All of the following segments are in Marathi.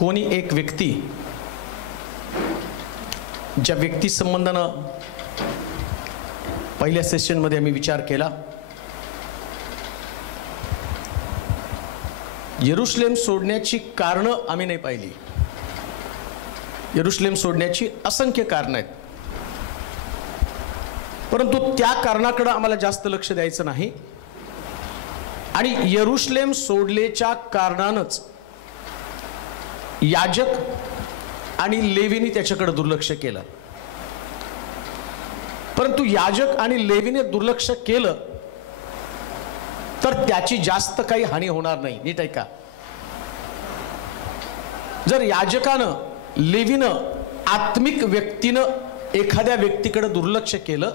कोणी एक व्यक्ती ज्या व्यक्ती संबंधानं पहिल्या सेशनमध्ये आम्ही विचार केला, यरुशलेम सोडण्याची कारणं आम्ही नाही पाहिली. यरुशलेम सोडण्याची असंख्य कारणं आहेत, परंतु त्या कारणाकडे आम्हाला जास्त लक्ष द्यायचं नाही. आणि यरुशलेम सोडलेच्या कारणानंच याजक आणि लेवीनी त्याच्याकडे दुर्लक्ष केलं. परंतु याजक आणि लेवीने दुर्लक्ष केलं तर त्याची जास्त काही हानी होणार नाही. नीट ऐका, जर याजकानं लेवीनं आत्मिक व्यक्तीनं एखाद्या व्यक्तीकडे दुर्लक्ष केलं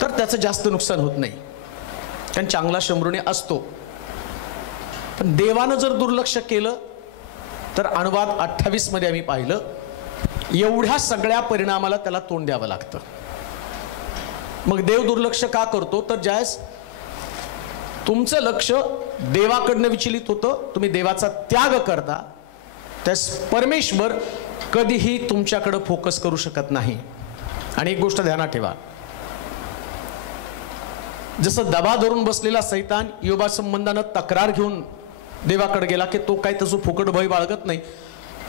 तर त्याचं जास्त नुकसान होत नाही, कारण चांगला शंभरुणी असतो. पण देवानं जर दुर्लक्ष केलं तर अनुवाद 28 मध्ये आम्ही पाहिलं, एवढ्या सगळ्या परिणामाला त्याला तोंड द्यावं लागतं. मग देव दुर्लक्ष का करतो? तर ज्यावेळेस तुमचं लक्ष देवाकडनं विचलित होतं, तुम्ही देवाचा त्याग करता, त्यास परमेश्वर कधीही तुमच्याकडे फोकस करू शकत नाही. आणि एक गोष्ट ध्यानात ठेवा, जसं दबा धरून बसलेला सैतान योबा संबंधानं तक्रार घेऊन देवाकडे गेला की तो काय तसं फुकट भय बाळगत नाही,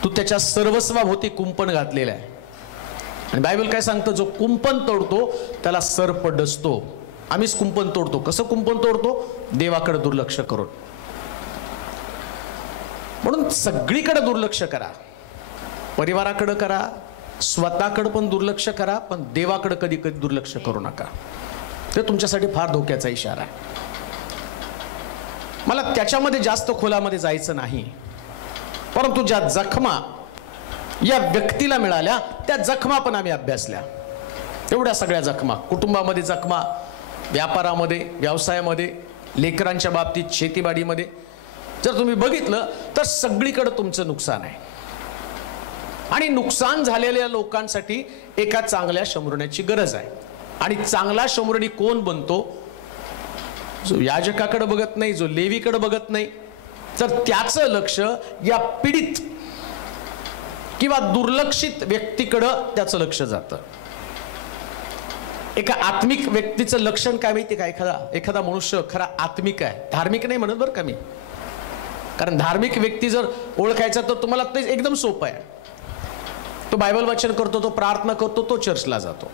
तू त्याच्या सर्वस्वाभोवती कुंपण घातलेला आहे. आणि बायबल काय सांगतं, जो कुंपण तोडतो त्याला सर्प डसतो. आम्हीच कुंपण तोडतो. कसं कुंपण तोडतो? देवाकडे दुर्लक्ष करून. म्हणून सगळीकडे दुर्लक्ष करा, परिवाराकडे करा, स्वतःकडे पण दुर्लक्ष करा, पण देवाकडे कधी कधी दुर्लक्ष करू नका. ते तुमच्यासाठी फार धोक्याचा इशारा आहे. मला त्याच्यामध्ये जास्त खोलामध्ये जायचं नाही, परंतु ज्या जखमा या व्यक्तीला मिळाल्या त्या जखमा पण आम्ही अभ्यासल्या. एवढ्या सगळ्या जखमा, कुटुंबामध्ये जखमा, व्यापारामध्ये, व्यवसायामध्ये, लेकरांच्या बाबतीत, शेतीबाडीमध्ये जर तुम्ही बघितलं तर सगळीकडे तुमचं नुकसान आहे. आणि नुकसान झालेल्या लोकांसाठी एका चांगल्या शंभरुण्याची गरज आहे. आणि चांगला शंभरुणी कोण बनतो? जो याजकाकडे बघत नाही, जो लेवीकडे बघत नाही, तर त्याचं लक्ष या पीडित किंवा दुर्लक्षित व्यक्तीकडं त्याचं लक्ष जातं. एका आत्मिक व्यक्तीचं लक्षण काय माहिती का? एखादा मनुष्य खरा आत्मिक आहे, धार्मिक नाही म्हणत बरं का मी, कारण धार्मिक व्यक्ती जर ओळखायचा तर तुम्हाला ते एकदम सोपं आहे. तो बायबल वाचन करतो, तो प्रार्थना करतो, तो चर्चला जातो.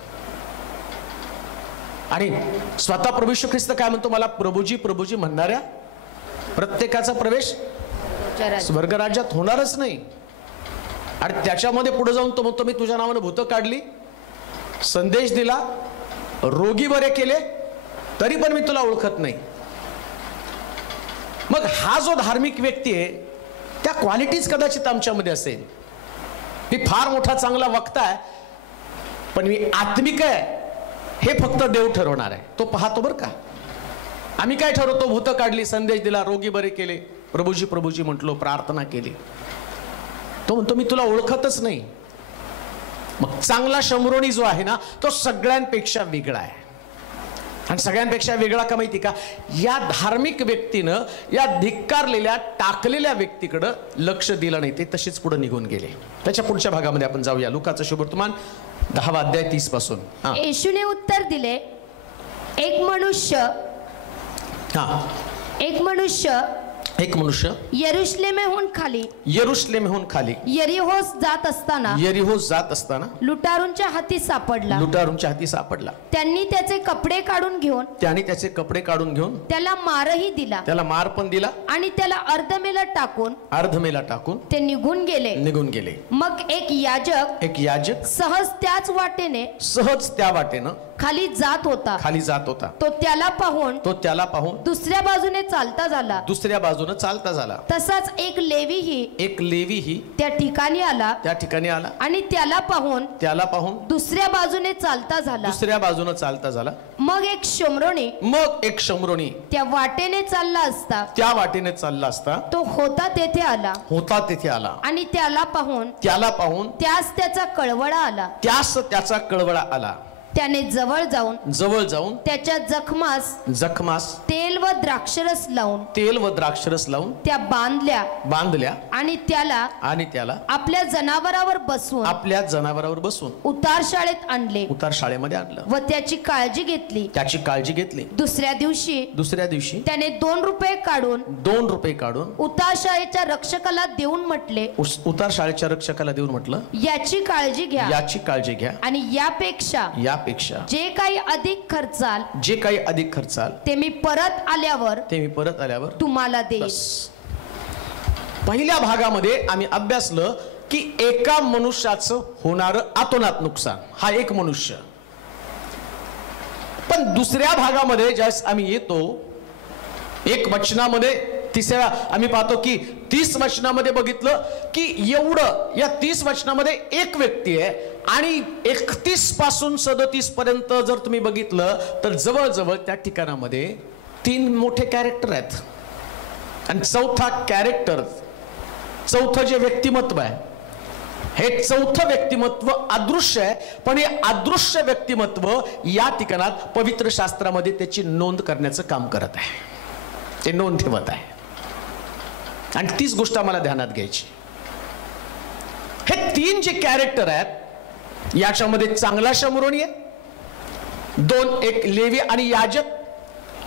आणि स्वतः प्रभू येशू ख्रिस्त काय म्हणतो? मला प्रभूजी प्रभूजी म्हणणाऱ्या प्रत्येकाचा प्रवेश स्वर्गराज्यात होणारच नाही. आणि त्याच्यामध्ये पुढे जाऊन तो म्हणतो, मी तुझ्या नावाने भूत काढली, संदेश दिला, रोगी बरे केले, तरी पण मी तुला ओळखत नाही. मग हा जो धार्मिक व्यक्ती आहे, त्या क्वालिटीज कदाचित आमच्यामध्ये असेल. मी फार मोठा चांगला वक्ता आहे, पण मी आत्मिक आहे हे फक्त देव ठरवणार आहे. तो पाहतो बरं का. आम्ही काय ठरवतो? भूत काढली, संदेश दिला, रोगी बरे केले, प्रभूजी प्रभूजी म्हटलो, प्रार्थना केली. तो म्हणतो मी तुला ओळखतच नाही. मग चांगला शंभरुणी जो आहे ना, तो सगळ्यांपेक्षा वेगळा आहे. आणि सगळ्यांपेक्षा वेगळा का माहिती का? या धार्मिक व्यक्तीनं या धिक्कारलेल्या, टाकलेल्या व्यक्तीकडे लक्ष दिलं नाही, ते तशीच पुढे निघून गेले. त्याच्या पुढच्या भागामध्ये आपण जाऊया. लुकाचं शुभवर्तमान 10 अध्याय 30 पासून. येशूने उत्तर दिले, एक मनुष्य यरुशलेमहून खाली यरीहोस जात असताना लुटारूंच्या हाती सापडला. त्यांनी त्याचे कपडे काढून घेऊन त्याला मारही दिला, मार पण दिला, आणि त्याला अर्धमेला टाकून ते निघून गेले. मग एक याजक सहज त्या वाटेनं खाली जात होता. तो त्याला पाहून दुसऱ्या बाजूने चालता झाला. तसाच एक लेवीही त्या ठिकाणी आला आणि त्याला पाहून दुसऱ्या बाजूने चालता झाला. मग एक शंभरुणी त्या वाटेने चालला असता तो होता तेथे आला आणि त्याला पाहून त्यास त्याचा कळवळा आला. त्याने जवळ जाऊन त्याच्या जखमास तेल व द्राक्षरस लावून त्या बांधल्या आणि त्याला आपल्या जनावरावर बसवून उतारशाळेत शाळेमध्ये आणलं व त्याची काळजी घेतली. दुसऱ्या दिवशी त्याने 2 रुपये काढून उतारशाळेच्या रक्षकाला देऊन म्हटलं याची काळजी घ्या आणि यापेक्षा जे काही अधिक खर्चाल ते मी परत आल्यावर तुम्हाला देईन. पहिल्या भागामध्ये आम्ही अभ्यासलं की एका मनुष्याचं होणारं आतोनात नुकसान, हा एक मनुष्य. पण दुसऱ्या भागामध्ये ज्यावेळेस आम्ही येतो, एक वचनामध्ये तिसऱ्या आम्ही पाहतो की 30 वचनामध्ये बघितलं की एवढं या 30 वचनामध्ये एक व्यक्ती आहे आणि 31 पासून 37 पर्यंत जर तुम्ही बघितलं तर जवळजवळ त्या ठिकाणामध्ये 3 मोठे कॅरेक्टर आहेत. आणि चौथं जे व्यक्तिमत्व आहे, हे चौथं व्यक्तिमत्व अदृश्य आहे, पण हे अदृश्य व्यक्तिमत्व या ठिकाणात पवित्र शास्त्रामध्ये त्याची नोंद करण्याचं काम करत आहे, ते नोंद ठेवत आहे. आणि तीच गोष्ट आम्हाला ध्यानात घ्यायची. हे 3 जे कॅरेक्टर आहेत याच्यामध्ये चांगला शमरोनी आहे, 2 एक लेवी आणि याजक,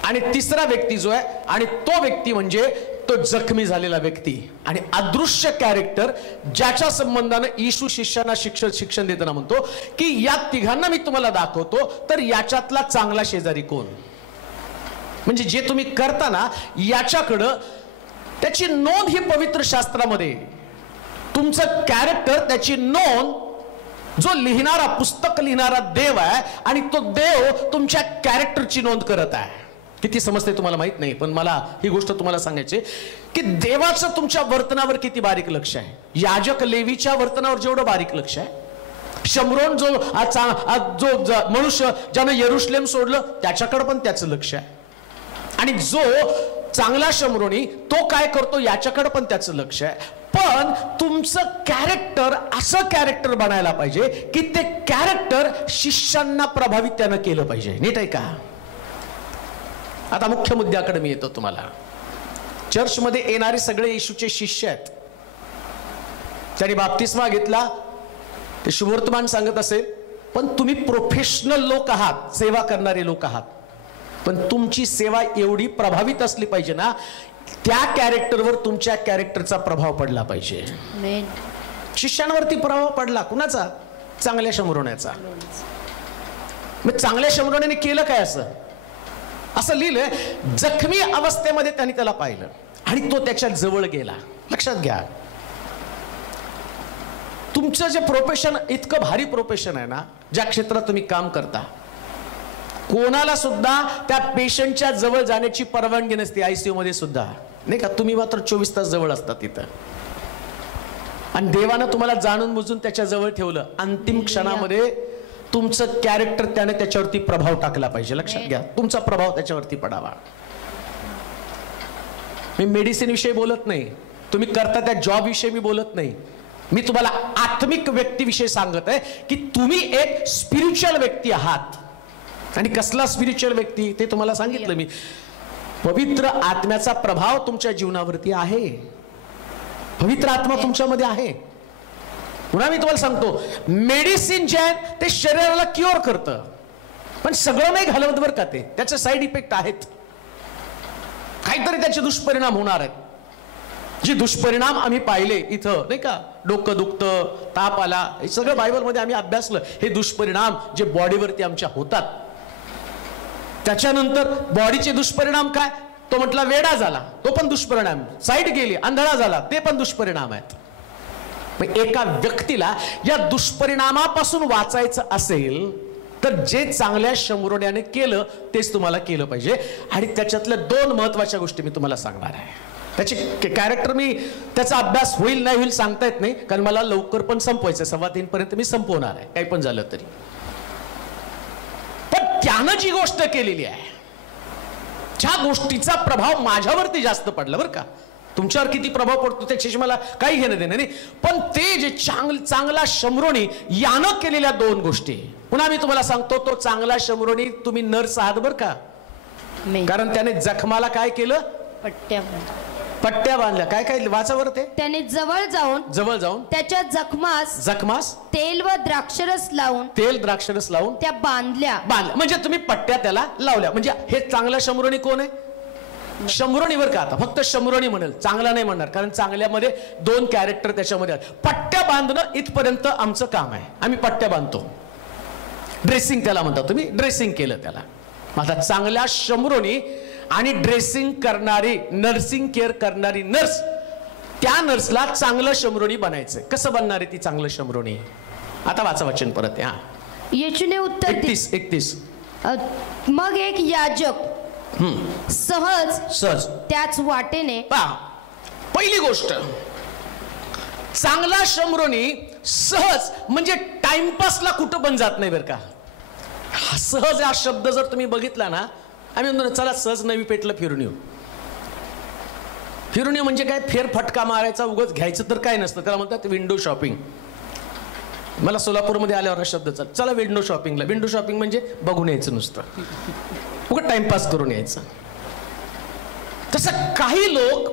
आणि तिसरा व्यक्ती जो आहे आणि तो व्यक्ती म्हणजे तो जखमी झालेला व्यक्ती. आणि अदृश्य कॅरेक्टर ज्याच्या संबंधानं येशू शिष्यांना शिक्षण देताना म्हणतो की या तिघांना मी तुम्हाला दाखवतो, तर याच्यातला चांगला शेजारी कोण. म्हणजे जे तुम्ही करताना याच्याकडं त्याची नोंद ही पवित्र शास्त्रामध्ये, तुमचं कॅरेक्टर त्याची नोंद जो लिहिणारा, पुस्तक लिहिणारा देव आहे आणि तो देव तुमच्या कॅरेक्टरची नोंद करत आहे. किती समजते तुम्हाला माहित नाही, पण मला ही गोष्ट तुम्हाला सांगायची की देवाचं तुमच्या वर्तनावर किती बारीक लक्ष आहे. याजक लेवीच्या वर्तनावर जेवढं बारीक लक्ष आहे, शमरोन जो मनुष्य ज्यानं यरुशलेम सोडलं त्याच्याकडे पण त्याचं लक्ष आहे, आणि जो चांगला शमरोनी तो काय करतो याच्याकडे पण त्याचं लक्ष आहे. पण तुमचं कॅरेक्टर असं कॅरेक्टर बनायला पाहिजे की ते कॅरेक्टर शिष्यांना प्रभावित त्यानं केलं पाहिजे. नीट आहे का? आता मुख्य मुद्द्याकडे मी येतो. तुम्हाला चर्चमध्ये येणारे सगळे येशूचे शिष्य आहेत. त्यांनी बाप्तिस्मा घेतला, ते शुभवर्तमान सांगत असेल, पण तुम्ही प्रोफेशनल लोक आहात, सेवा करणारे लोक आहात, पण तुमची सेवा एवढी प्रभावित असली पाहिजे ना, त्या कॅरेक्टरवर तुमच्या कॅरेक्टरचा प्रभाव पडला पाहिजे. शिष्यांवरती प्रभाव पडला कुणाचा? चांगल्या शमरोण्याचा. मग चांगल्या शमरोण्याने केलं काय? असं लिहिलंय, जखमी अवस्थेमध्ये त्यांनी त्याला पाहिलं आणि तो त्याच्या जवळ गेला. लक्षात घ्या, तुमचं जे प्रोफेशन इतकं भारी प्रोफेशन आहे ना, ज्या क्षेत्रात तुम्ही काम करता, कोणाला सुद्धा त्या पेशंटच्या जवळ जाण्याची परवानगी नसते. आयसीयू मध्ये सुद्धा नाही का, तुम्ही मात्र 24 तास जवळ असता तिथं. आणि देवानं तुम्हाला जाणून बुजून त्याच्या जवळ ठेवलं. अंतिम क्षणामध्ये तुमचं कॅरेक्टर त्याने त्याच्यावरती प्रभाव टाकला पाहिजे. लक्षात घ्या, तुमचा प्रभाव त्याच्यावरती पडावा. मी मेडिसिन विषयी बोलत नाही, तुम्ही करता त्या जॉब विषयी मी बोलत नाही. मी तुम्हाला आत्मिक व्यक्तीविषयी सांगत आहे की तुम्ही एक स्पिरिच्युअल व्यक्ती आहात. आणि कसला स्पिरिच्युअल व्यक्ती ते तुम्हाला सांगितलं मी. पवित्र आत्म्याचा प्रभाव तुमच्या जीवनावरती आहे. पवित्र आत्मा तुमच्यामध्ये आहे. पुन्हा मी तुम्हाला सांगतो, मेडिसिन जे आहे ते शरीराला क्युअर करतं, पण सगळं नाही घालवत बरं का. ते त्याचे साईड इफेक्ट आहेत, काहीतरी त्याचे दुष्परिणाम होणार आहेत. जे दुष्परिणाम आम्ही पाहिले इथं नाही का, डोकं दुखतं, ताप आला, हे सगळं बायबलमध्ये आम्ही अभ्यासलं. हे दुष्परिणाम जे बॉडीवरती आमच्या होतात. त्याच्यानंतर बॉडीचे दुष्परिणाम काय? तो म्हटला वेडा झाला, तो पण दुष्परिणाम. साईड गेली, आंधळा झाला, ते पण दुष्परिणाम आहेत. एका व्यक्तीला या दुष्परिणामापासून वाचायचं असेल तर जे चांगल्या शमरोण्याने केलं तेच तुम्हाला केलं पाहिजे. आणि त्याच्यातल्या 2 महत्वाच्या गोष्टी मी तुम्हाला सांगणार आहे. त्याची कॅरेक्टर मी त्याचा अभ्यास होईल नाही होईल सांगता येत नाही, कारण मला लवकर पण संपवायचं, 2:15 पर्यंत मी संपवणार आहे, काही पण झालं तरी. पण त्यानं जी गोष्ट केलेली आहे, ज्या गोष्टीचा प्रभाव माझ्यावरती जास्त पडला बरं का, तुमच्यावर किती प्रभाव पडतो त्याच्याशी मला काही घेणं देणं नाही, पण ते जे चांगला शमरोणी यानं केलेल्या 2 गोष्टी. पुन्हा मी तुम्हाला सांगतो, तो चांगला शमरोणी तुम्ही नर्स आहात बर का, कारण त्याने जखमाला काय केलं? पट्ट्या बांधल्या. काय काय वाचावर ते? त्याने जवळ जाऊन त्याच्या जखमास तेल व द्राक्षरस लावून त्या बांधल्या. म्हणजे तुम्ही पट्ट्या त्याला लावल्या. म्हणजे हे चांगला शमरोणी कोण आहे? शमरोणीवर का आता फक्त शमरोणी म्हणेल, चांगला नाही म्हणणार, कारण चांगल्यामध्ये 2 कॅरेक्टर त्याच्यामध्ये आहेत. पट्ट्या बांधणं इथपर्यंत आमचं काम आहे, आम्ही पट्ट्या बांधतो. ड्रेसिंग त्याला म्हणता तुम्ही, ड्रेसिंग केलं त्याला. आता चांगल्या शमरोणी आणि ड्रेसिंग करणारी, नर्सिंग केअर करणारी नर्स, त्या नर्सला चांगलं शमरोणी बनायचं. कसं बनणार आहे ती चांगलं शमरोणी? आता वाचा वचन परत. हा, येशूने उत्तर 31. मग एक याजक सहज त्याच वाटेने. पहिली गोष्ट, चांगला शमरोणी सहज म्हणजे टाइमपासला कुठं पण जात नाही बरं का. सहज हा शब्द जर तुम्ही बघितला ना, आम्ही म्हणतो चला सहज नवी पेठला फिरून येऊ. फिरून येऊ म्हणजे काय? फेरफटका मारायचा, उगाच घ्यायचं तर काय नसतं, त्याला म्हणतात विंडो शॉपिंग. मला सोलापूरमध्ये आल्यावर हा शब्द चला विंडो शॉपिंगला. विंडो शॉपिंग म्हणजे बघून यायचं नुसतं, उगाच टाइमपास करून यायचं. तसं काही लोक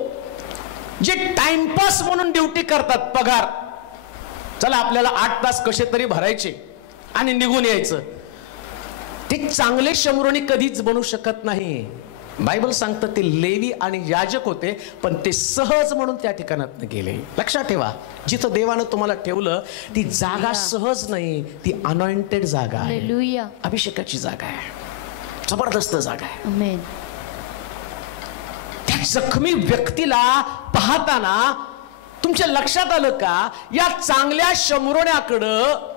जे टाइमपास म्हणून ड्युटी करतात, पगार, चला आपल्याला 8 तास कसे तरी भरायचे आणि निघून यायचं, ते चांगले शमरोणी कधीच बनू शकत नाही. बायबल सांगतं ते लेवी आणि याजक होते, पण ते सहज म्हणून त्या ठिकाणात गेले. लक्षात ठेवा, जिथं देवानं तुम्हाला ठेवलं ती जागा सहज नाही, ती अनॉइंटेड जागा आहे, अभिषेकाची जागा आहे, जबरदस्त जागा आहे. त्या जखमी व्यक्तीला पाहताना तुमच्या लक्षात आलं का, या चांगल्या शमरोण्याकडं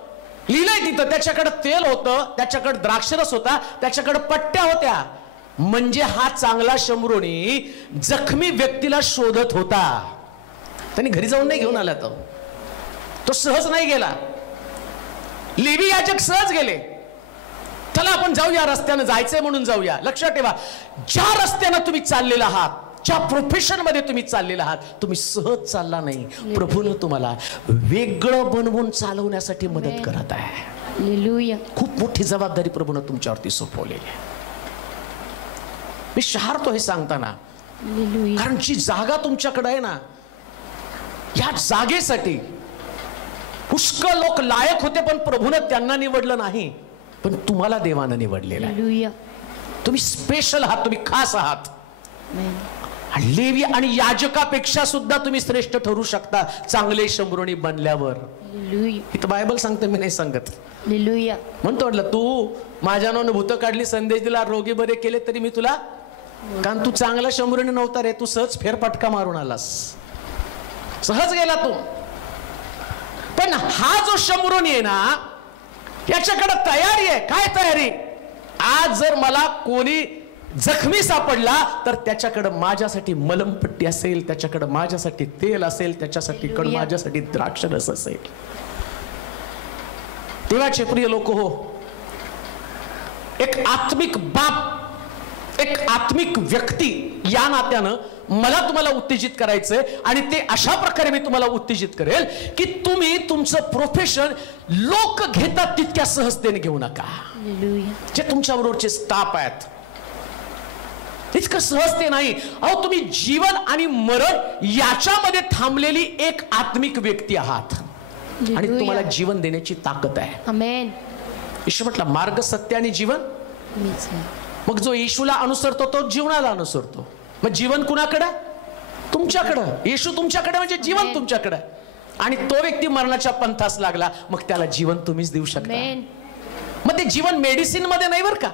लिहिलंय तिथं, त्याच्याकडे तेल होतं, त्याच्याकडे द्राक्षरस होता, त्याच्याकडे पट्ट्या होत्या. म्हणजे हा चांगला शमरोणी जखमी व्यक्तीला शोधत होता. त्यांनी घरी जाऊन नाही घेऊन आला, तो सहज नाही गेला. लेवी याजक सहज गेले, चला आपण जाऊया, रस्त्यानं जायचंय म्हणून जाऊया. लक्षात ठेवा, ज्या रस्त्यानं तुम्ही चाललेला आहात, ज्या प्रोफेशन मध्ये तुम्ही चाललेला आहात, तुम्ही सहज चालला नाही. प्रभूनं तुम्हाला वेगळं बनवून चालवण्यासाठी मदत करत आहे. खूप मोठी जबाबदारी प्रभूनं तुमच्यावरती सोपवलेली आहे. मी शहारतो हे सांगताना, कारण जी जागा तुमच्याकडे आहे ना, या जागेसाठी पुष्कळ लोक लायक होते, पण प्रभूनं त्यांना निवडलं नाही, पण तुम्हाला देवानं निवडलेलं आहे. तुम्ही स्पेशल आहात, तुम्ही खास आहात. लेवी आणि याजकापेक्षा सुद्धा तुम्ही श्रेष्ठ ठरू शकता चांगले शमरोणी बनल्यावर. इथं बायबल सांगते, मी नाही सांगत. म्हणतो म्हटलं, तू माझ्या नावानं भूत काढली, संदेश दिला, रोगी बरे केले, तरी मी तुला, कारण तू चांगला शमरोणी नव्हता रे, तू सहज फेरफटका मारून आलास, सहज गेला तू. पण हा जो शमरोणी आहे ना, याच्याकडे तयारी आहे. काय तयारी? आज जर मला कोणी जखमी सापडला तर त्याच्याकडे माझ्यासाठी मलमपट्टी असेल, त्याच्याकडे माझ्यासाठी तेल असेल, त्याच्यासाठी माझ्यासाठी द्राक्षरस असेल. देवाचे प्रिय लोक हो, एक आत्मिक बाप, एक आत्मिक व्यक्ती या नात्यानं मला तुम्हाला उत्तेजित करायचंय, आणि ते अशा प्रकारे मी तुम्हाला उत्तेजित करेल की तुम्ही तुमचं प्रोफेशन लोक घेतात तितक्या सहजतेने घेऊ नका. जे तुमच्याबरोबरचे स्टाफ आहेत इतकं सहजते नाही. अहो, तुम्ही जीवन आणि मरण याच्यामध्ये थांबलेली एक आत्मिक व्यक्ती आहात, आणि तुम्हाला जीवन देण्याची ताकद आहे. आमेन. येशू म्हटलं, मार्ग, सत्य आणि जीवन. मग जो येशूला अनुसरतो तो जीवनाला अनुसरतो. मग जीवन कुणाकडे? तुमच्याकडं. येशू तुमच्याकडे म्हणजे जीवन तुमच्याकडे. आणि तो व्यक्ती मरणाच्या पंथास लागला, मग त्याला जीवन तुम्हीच देऊ शकता. मग ते जीवन मेडिसिन मध्ये नाही बर का.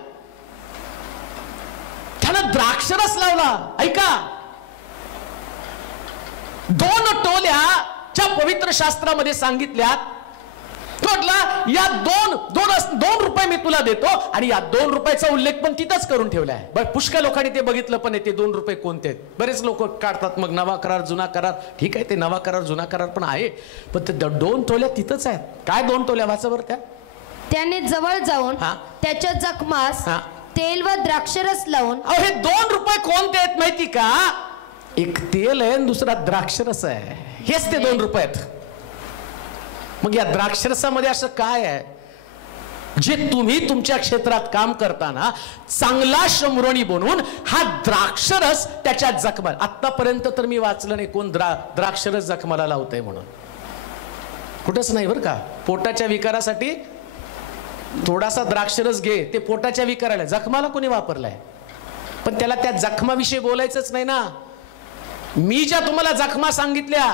त्यानं द्राक्षरस लावला. ऐका, 2 टोल्या ज्या पवित्र शास्त्रामध्ये सांगितल्यात, तो म्हटला या 2 रुपये मी तुला देतो, आणि या 2 रुपयाचा उल्लेख पण तिथंच करून ठेवलाय. बरं, पुष्कळ लोकांनी ते बघितलं, पण ते 2 रुपये कोणते आहेत? बरेच लोक काढतात मग नवा करार, जुना करार. ठीक आहे, ते नवा करार, जुना करार पण आहे, पण ते 2 टोल्या तिथंच आहेत. काय 2 टोल्या? वाचा बरं. त्याने जवळ जाऊन त्याच्या जखमास तेल व द्राक्षरस लावून. हे 2 रुपये कोणते आहेत माहिती का? एक तेल आहे आणि दुसरा द्राक्षरस आहे, हेच ते 2 रुपयात. मग या द्राक्षरसामध्ये असं काय आहे जे तुम्ही तुमच्या क्षेत्रात काम करताना चांगला शंभरोणी बनवून हा द्राक्षरस त्याच्या जखमा, आतापर्यंत तर मी वाचलं नाही कोण द्राक्षरस जखमाला लावतंय म्हणून, कुठंच नाही बरं का. पोटाच्या विकारासाठी थोडासा द्राक्षरस घे, ते पोटाच्या विकाराला, जखमाला कोणी वापरलाय, पण त्याला त्या जखमाविषयी बोलायचंच नाही ना. मी ज्या तुम्हाला जखमा सांगितल्या,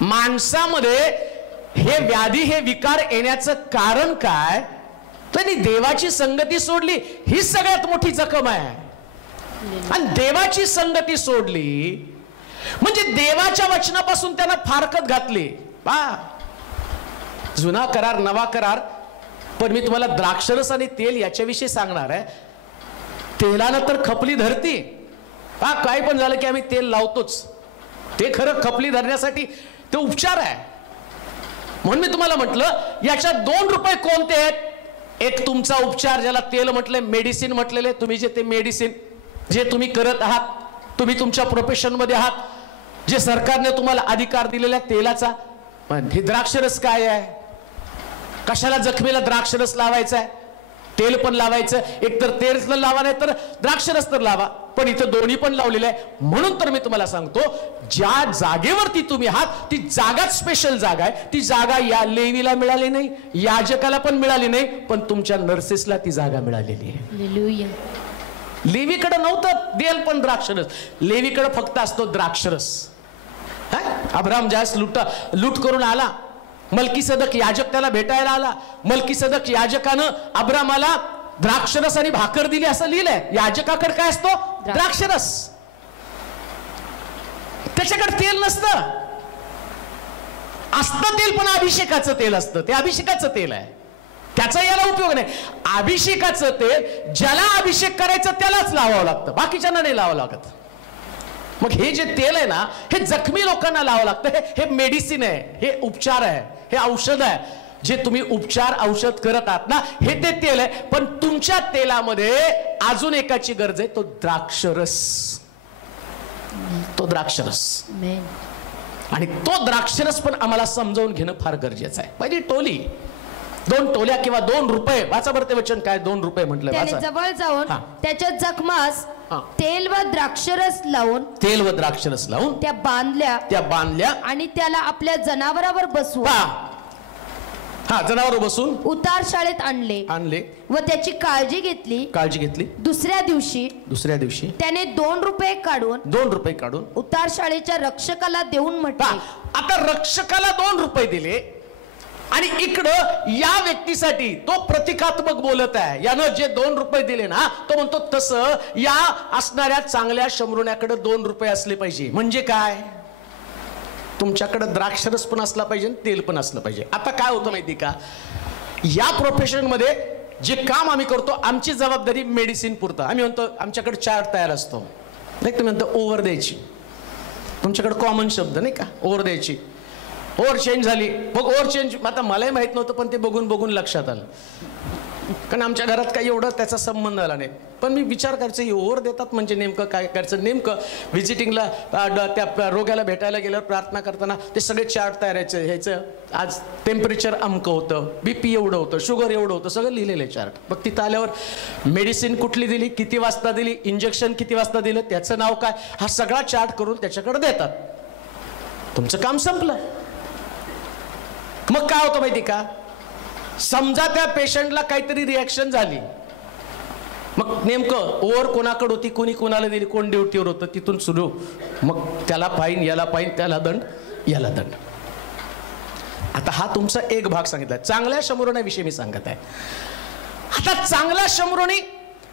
माणसामध्ये हे व्याधी हे विकार येण्याचं कारण काय, त्यांनी देवाची संगती सोडली, ही सगळ्यात मोठी जखम आहे. आणि देवाची संगती सोडली म्हणजे देवाच्या वचनापासून त्यांना फारकत घातली. पहा, जुना करार नवा करार, पण मी तुम्हाला द्राक्षरस आणि तेल याच्याविषयी सांगणार आहे. तेलानं तर खपली धरती, हा काय पण झालं की आम्ही तेल लावतोच, ते खरं खपली धरण्यासाठी ते उपचार आहे. म्हणून मी तुम्हाला म्हटलं याच्यात 2 रुपये कोणते आहेत. एक तुमचा उपचार, ज्याला तेल म्हटलंय, मेडिसिन म्हटलेले, तुम्ही जे ते मेडिसिन जे तुम्ही करत आहात, तुम्ही तुमच्या प्रोफेशन मध्ये आहात, जे सरकारने तुम्हाला अधिकार दिलेला तेलाचा. पण हे द्राक्षरस काय आहे, कशाला जखमेला द्राक्षरस लावायचा आहे, तेल पण लावायचं, एक तर तेल लावा नाही तर द्राक्षरस तर लावा, पण इथं दोन्ही पण लावलेलं आहे. म्हणून तर मी तुम्हाला सांगतो, ज्या जागेवरती तुम्ही आहात ती जागाच स्पेशल जागा आहे. ती जागा या लेवीला मिळाली नाही, याजकाला पण मिळाली नाही, पण तुमच्या नर्सेसला ती जागा मिळालेली आहे. लेवीकडे नव्हतं तेल पण द्राक्षरस, लेवीकडे फक्त असतो द्राक्षरस. अब्राम ज्यास लूट करून आला, मल्कीसदक याजक त्याला भेटायला आला, मल्कीसदक याजकानं अब्रामाला द्राक्षरस आणि भाकर दिली असं लिहिलंय. याजकाकडे काय असतो, द्राक्षरस, त्याच्याकडे तेल नसतं. असतं तेल पण अभिषेकाचं तेल असतं, ते अभिषेकाचं तेल आहे, त्याचा याला उपयोग नाही. अभिषेकाचं तेल ज्याला अभिषेक करायचं त्यालाच लावावं लागतं, बाकीच्यांना नाही लावावं लागत. मग हे जे तेल आहे ना, हे जखमी लोकांना लावावं लागतं. हे मेडिसिन आहे, हे उपचार आहे, हे औषध आहे. जे तुम्ही उपचार औषध करत आहात ना, हे ते तेल आहे. पण तुमच्या तेलामध्ये अजून एकाची गरज आहे, तो द्राक्षरस. तो द्राक्षरस, आणि तो द्राक्षरस पण आम्हाला समजावून घेणं फार गरजेचं आहे. पहिली टोली 2 टोल्या किंवा 2 रुपये, वाचा बरं ते वचन काय 2 रुपये म्हटलं. त्याने जवळ जाऊन त्याच्या जखमास तेल व द्राक्षरस लावून, तेल व द्राक्षरस लावून त्या बांधल्या आणि त्याला आपल्या जनावरावर बसवून, जनावर बसून उतार शाळेत आणले व त्याची काळजी घेतली. दुसऱ्या दिवशी त्याने 2 रुपये काढून उतार शाळेच्या रक्षकाला देऊन म्हटले. आता रक्षकाला 2 रुपये दिले आणि इकडं या व्यक्तीसाठी तो प्रतिकात्मक बोलत आहे. यानं जे 2 रुपये दिले ना, तो म्हणतो तसं या असणाऱ्या चांगल्या शंभरुण्याकडे 2 रुपये असले पाहिजे. म्हणजे काय, तुमच्याकडे द्राक्षरस पण असला पाहिजे, तेल पण असलं पाहिजे. आता काय होतं माहिती का, या प्रोफेशन मध्ये जे काम आम्ही करतो, आमची जबाबदारी मेडिसिन पुरतं. आम्ही म्हणतो आमच्याकडे चार्ट तयार असतो, नाही तुम्ही म्हणतो ओव्हर द्यायची, तुमच्याकडे कॉमन शब्द नाही का, ओव्हर द्यायची. ओव्हर चेंज झाली, मग ओव्हर चेंज, आता मलाही माहित नव्हतं, पण ते बघून लक्षात आलं, कारण आमच्या घरात काही एवढं त्याचा संबंध आला नाही. पण मी विचार करायचं, ओव्हर देतात म्हणजे नेमकं काय करायचं. नेमकं व्हिजिटिंगला त्या रोग्याला भेटायला गेल्यावर प्रार्थना करताना ते सगळे चार्ट तयार ह्याचं, आज टेम्परेचर अमकं होतं, BP एवढं होतं, शुगर एवढं होतं, सगळं लिहिलेलं आहे चार्ट. मग तिथं आल्यावर मेडिसिन कुठली दिली, किती वाजता दिली, इंजेक्शन किती वाजता दिलं, त्याचं नाव काय, हा सगळा चार्ट करून त्याच्याकडे देतात. तुमचं काम संपलं. मग काय होतं माहिती का, समजा त्या पेशंटला काहीतरी रिॲक्शन झाली, मग नेमकं ओव्हर कोणाकडे होती, कोणी कोणाला दिली, कोण ड्युटीवर होतं, तिथून सुरू. मग त्याला फाईन, याला फाईन, त्याला दंड, याला दंड. आता हा तुमचा एक भाग सांगितला. चांगल्या शंभरोण्याविषयी मी सांगत आहे. आता चांगला शंभरोणी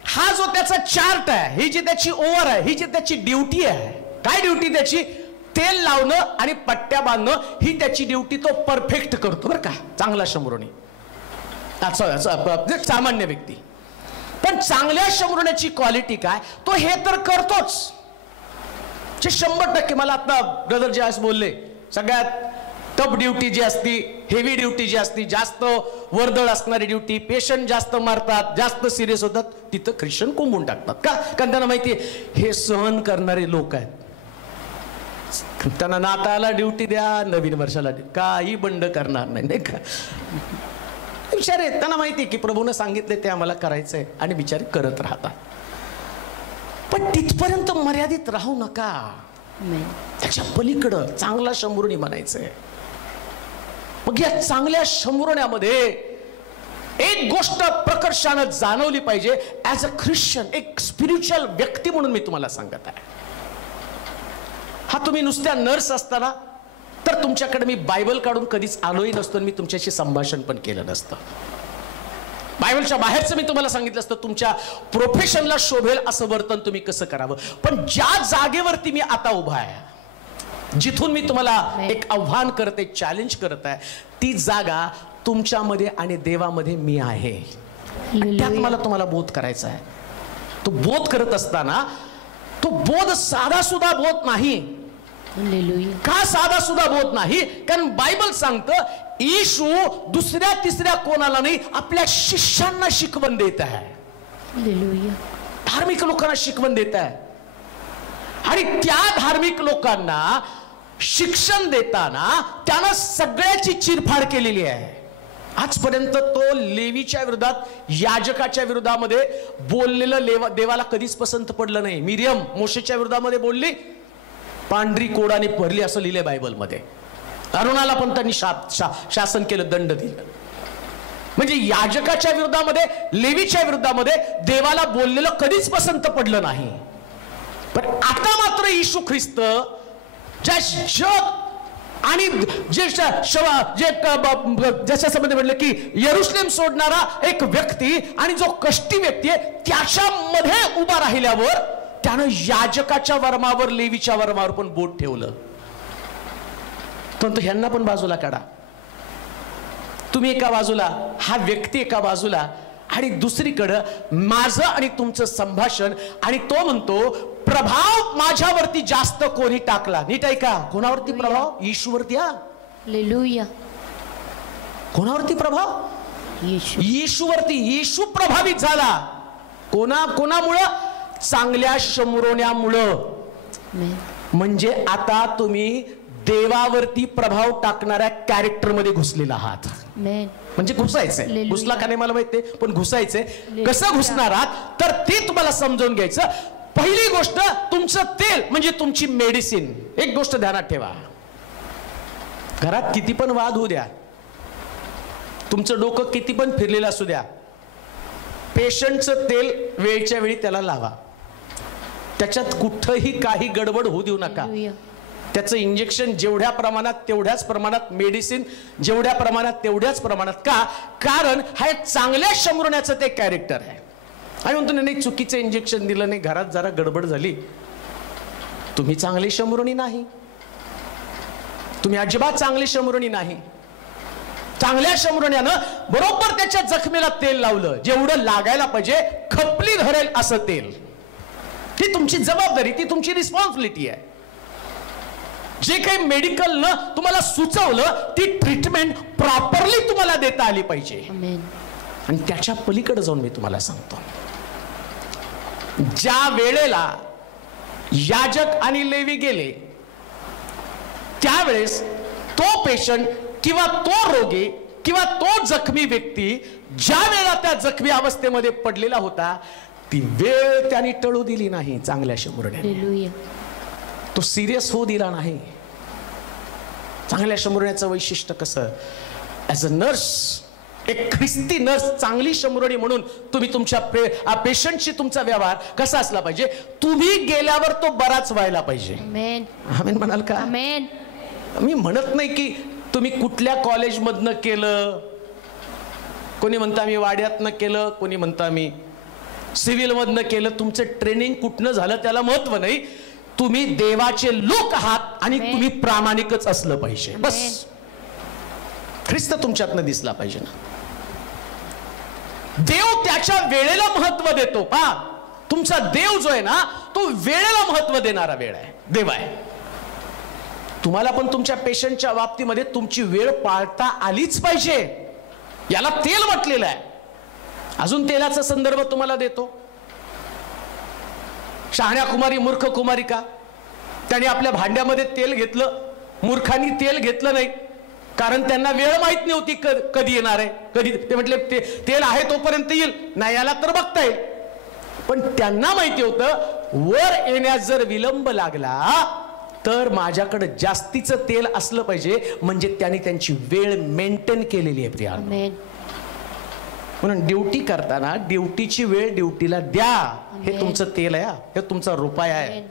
हा जो त्याचा चार्ट आहे, ही जी त्याची ओव्हर आहे, ही जी त्याची ड्युटी आहे, काय ड्युटी त्याची, तेल लावणं आणि पट्ट्या बांधणं, ही त्याची ड्युटी तो परफेक्ट करतो बरं का, चांगला शंभरोणी, सामान्य व्यक्ती. पण चांगल्या शंभरोण्याची क्वालिटी काय, तो हे तर करतोच. 100% मला आता ब्रदर जे आज बोलले, सगळ्यात टफ ड्युटी जी असती, हेवी ड्युटी जी असती, जास्त वर्दळ असणारी ड्युटी, पेशंट जास्त मारतात, जास्त सिरियस होतात, तिथं ख्रिश्चन कोंबून टाकतात का, कारण त्यांना माहिती आहे हे सहन करणारे लोक आहेत. त्यांना नाताला ड्युटी द्या, नवीन वर्षाला काही बंड करणार नाही का. बिचारे त्यांना माहिती आहे की प्रभूनं सांगितले ते आम्हाला करायचंय आणि बिचारे करत राहतात. पण तिथपर्यंत मर्यादित राहू नका. त्याच्या पलीकडं चांगला शंभरुणी म्हणायचंय. मग या चांगल्या शंभरुण्यामध्ये एक गोष्ट प्रकर्षानं जाणवली पाहिजे. ऍज अ ख्रिश्चन, एक स्पिरिच्युअल व्यक्ती म्हणून मी तुम्हाला सांगत आहे. हा तुम्ही नुसत्या नर्स असताना तर तुमच्याकडे मी बायबल काढून कधीच आलोही नसतो, मी तुमच्याशी संभाषण पण केलं नसतं. बायबलच्या बाहेरचं मी तुम्हाला सांगितलं असतं तुमच्या प्रोफेशनला शोभेल असं वर्तन तुम्ही कसं करावं. पण ज्या जागेवरती मी आता उभा आहे, जिथून मी तुम्हाला एक आव्हान करते, चॅलेंज करत आहे, ती जागा तुमच्यामध्ये आणि देवामध्ये मी आहे. त्यात मला तुम्हाला बोध करायचा आहे. तो बोध करत असताना तो बोध साधा सुद्धा बोध नाही. का साधा सुद्धा बोध नाही? कारण बायबल सांगतं येशू दुसऱ्या तिसऱ्या कोणाला नाही, आपल्या शिष्यांना शिकवण देत आहे. धार्मिक लोकांना शिकवण देत आहे. आणि त्या धार्मिक लोकांना शिक्षण देताना त्यानं सगळ्याची चिरफाड केलेली आहे. आजपर्यंत तो लेवीच्या विरोधात, याजकाच्या विरोधामध्ये बोललेलं देवाला कधीच पसंत पडलं नाही. मिरियम मोशेच्या विरोधामध्ये बोलली, पांढरी कोडाने भरली असं लिहिलंय बायबलमध्ये. अरुणाला पण त्यांनी शासन केलं, दंड दिलं. म्हणजे याजकाच्या विरोधामध्ये, लेवीच्या विरोधामध्ये देवाला बोललेलं कधीच पसंत पडलं नाही. पण आता मात्र येशू ख्रिस्त ज्या जग आणि ज्याच्या संबंधी म्हटलं की यरुशलेम सोडणारा एक व्यक्ती आणि जो कष्टी व्यक्ती आहे त्याच्यामध्ये उभा राहिल्यावर त्यानं याजकाच्या वर्मावर, लेवीच्या वर्मावर पण बोट ठेवलं. परंतु ह्यांना पण बाजूला काढा. तुम्ही एका बाजूला, हा व्यक्ती एका बाजूला, आणि दुसरीकडं माझं आणि तुमचं संभाषण. आणि तो म्हणतो प्रभाव माझ्यावरती जास्त कोणी टाकला. नीट ऐका, कोणावरती प्रभाव? येशूवरती. हालेलुया. कोणावरती प्रभाव? येशूवरती. येशू प्रभावित झाला. कोणामुळं? चांगल्या शंभरुण्यामुळं. म्हणजे आता तुम्ही देवावरती प्रभाव टाकणाऱ्या कॅरेक्टर मध्ये घुसलेला आहात. म्हणजे घुसायचंय. घुसला का नाही मला माहित नाही, पण घुसायचंय. कसं घुसणार आहात तर ते तुम्हाला समजून घ्यायचं. पहिली गोष्ट, तुमचं तेल म्हणजे तुमची मेडिसिन. एक गोष्ट ध्यानात ठेवा, घरात किती पण वाद होऊ द्या, तुमचं डोकं किती पण फिरलेलं असू द्या, पेशंटचं तेल वेळच्या वेळी त्याला लावा. त्याच्यात कुठंही काही गडबड होऊ देऊ नका. त्याचं इंजेक्शन जेवढ्या प्रमाणात तेवढ्याच प्रमाणात, मेडिसिन जेवढ्या प्रमाणात तेवढ्याच प्रमाणात. का? कारण हा चांगल्या शंभरुण्याचं ते कॅरेक्टर आहे. आणि म्हणतो नाही, चुकीचं इंजेक्शन दिलं नाही, घरात जरा गडबड झाली, तुम्ही चांगली शंभरुणी नाही. तुम्ही अजिबात चांगली शंभरुणी नाही. चांगल्या शंभरुण्यानं बरोबर त्याच्या जखमेला तेल लावलं, जेवढं लागायला पाहिजे, खपली धरेल असं तेल. ती तुमची जबाबदारी, ती तुमची रिस्पॉन्सिबिलिटी आहे. जे काही मेडिकल न तुम्हाला सुचवलं ती ट्रीटमेंट प्रॉपरली तुम्हाला देता आली पाहिजे. आणि त्याच्या पलीकडे जाऊन मी तुम्हाला सांगतो, ज्या वेळेला याजक आणि लेवी गेले त्यावेळेस तो पेशंट किंवा तो रोगी किंवा तो जखमी व्यक्ती ज्या वेळेला त्या जखमी अवस्थेमध्ये पडलेला होता, ती वेळ त्यांनी टळू दिली नाही. चांगल्या शंभरुण्याने तो सिरियस होऊ दिला नाही. चांगल्या शंभरुण्याचं वैशिष्ट्य कसं? ऍज अ नर्स, एक ख्रिस्ती नर्स, चांगली शंभरुणी म्हणून तुम्ही तुमच्या पेशंटशी तुमचा व्यवहार कसा असला पाहिजे? तुम्ही गेल्यावर तो बराच व्हायला पाहिजे. आमेन म्हणाल का? मी म्हणत नाही की तुम्ही कुठल्या कॉलेजमधनं केलं, कोणी म्हणता मी वाड्यातनं केलं, कोणी म्हणता मी सिव्हिल मधनं केलं. तुमचं ट्रेनिंग कुठनं झालं त्याला महत्व नाही. तुम्ही देवाचे लोक आहात आणि तुम्ही प्रामाणिकच असलं पाहिजे. बस ख्रिस्त तुमच्यातनं दिसला पाहिजे ना. देव त्याच्या वेळेला महत्व देतो. पहा, तुमचा देव जो आहे ना, तो वेळेला महत्व देणारा देव आहे. तुम्हाला पण तुमच्या पेशंटच्या बाबतीमध्ये तुमची वेळ पाळता आलीच पाहिजे. याला तेल म्हटलेलं आहे. अजून तेलाचा संदर्भ तुम्हाला देतो. शहाण्या कुमारी, मूर्ख कुमारिका, त्याने आपल्या भांड्यामध्ये तेल घेतलं, मूर्खांनी तेल घेतलं नाही, कारण त्यांना वेळ माहित नव्हती कधी येणार आहे, कधी. ते म्हटले तेल आहे तोपर्यंत येईल, नाही आला तर बघता येईल. पण त्यांना माहिती होतं वर येण्यास जर विलंब लागला तर माझ्याकडे जास्तीचं तेल असलं पाहिजे, म्हणजे त्यांनी त्यांची वेळ मेंटेन केलेली आहे प्रिया. म्हणून ड्युटी करताना ड्युटीची वेळ ड्युटीला द्या. हे तुमचं तेल आहे, हे तुमचा रुपया आहे.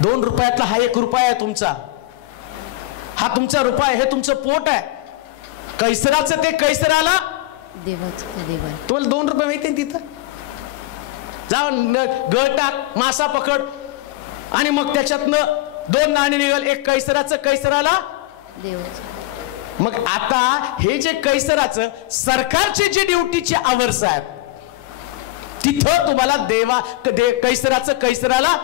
2 रुपयातला हा 1 रुपया आहे तुमचा, हा तुमचा रुपया, हे तुमचं पोट आहे. कैसराचं ते कैसराला, तुम्हाला 2 रुपये माहिती तिथं जाऊन गळ टाक, मासा पकड, आणि मग त्याच्यातनं 2 नाणी निघाल, एक कैसराचं कैसराला. मग आता हे जे कैसराचं सरकारचे जे ड्युटीचे आवर्स आहेत, तिथं तुम्हाला कैसराचं कैसराला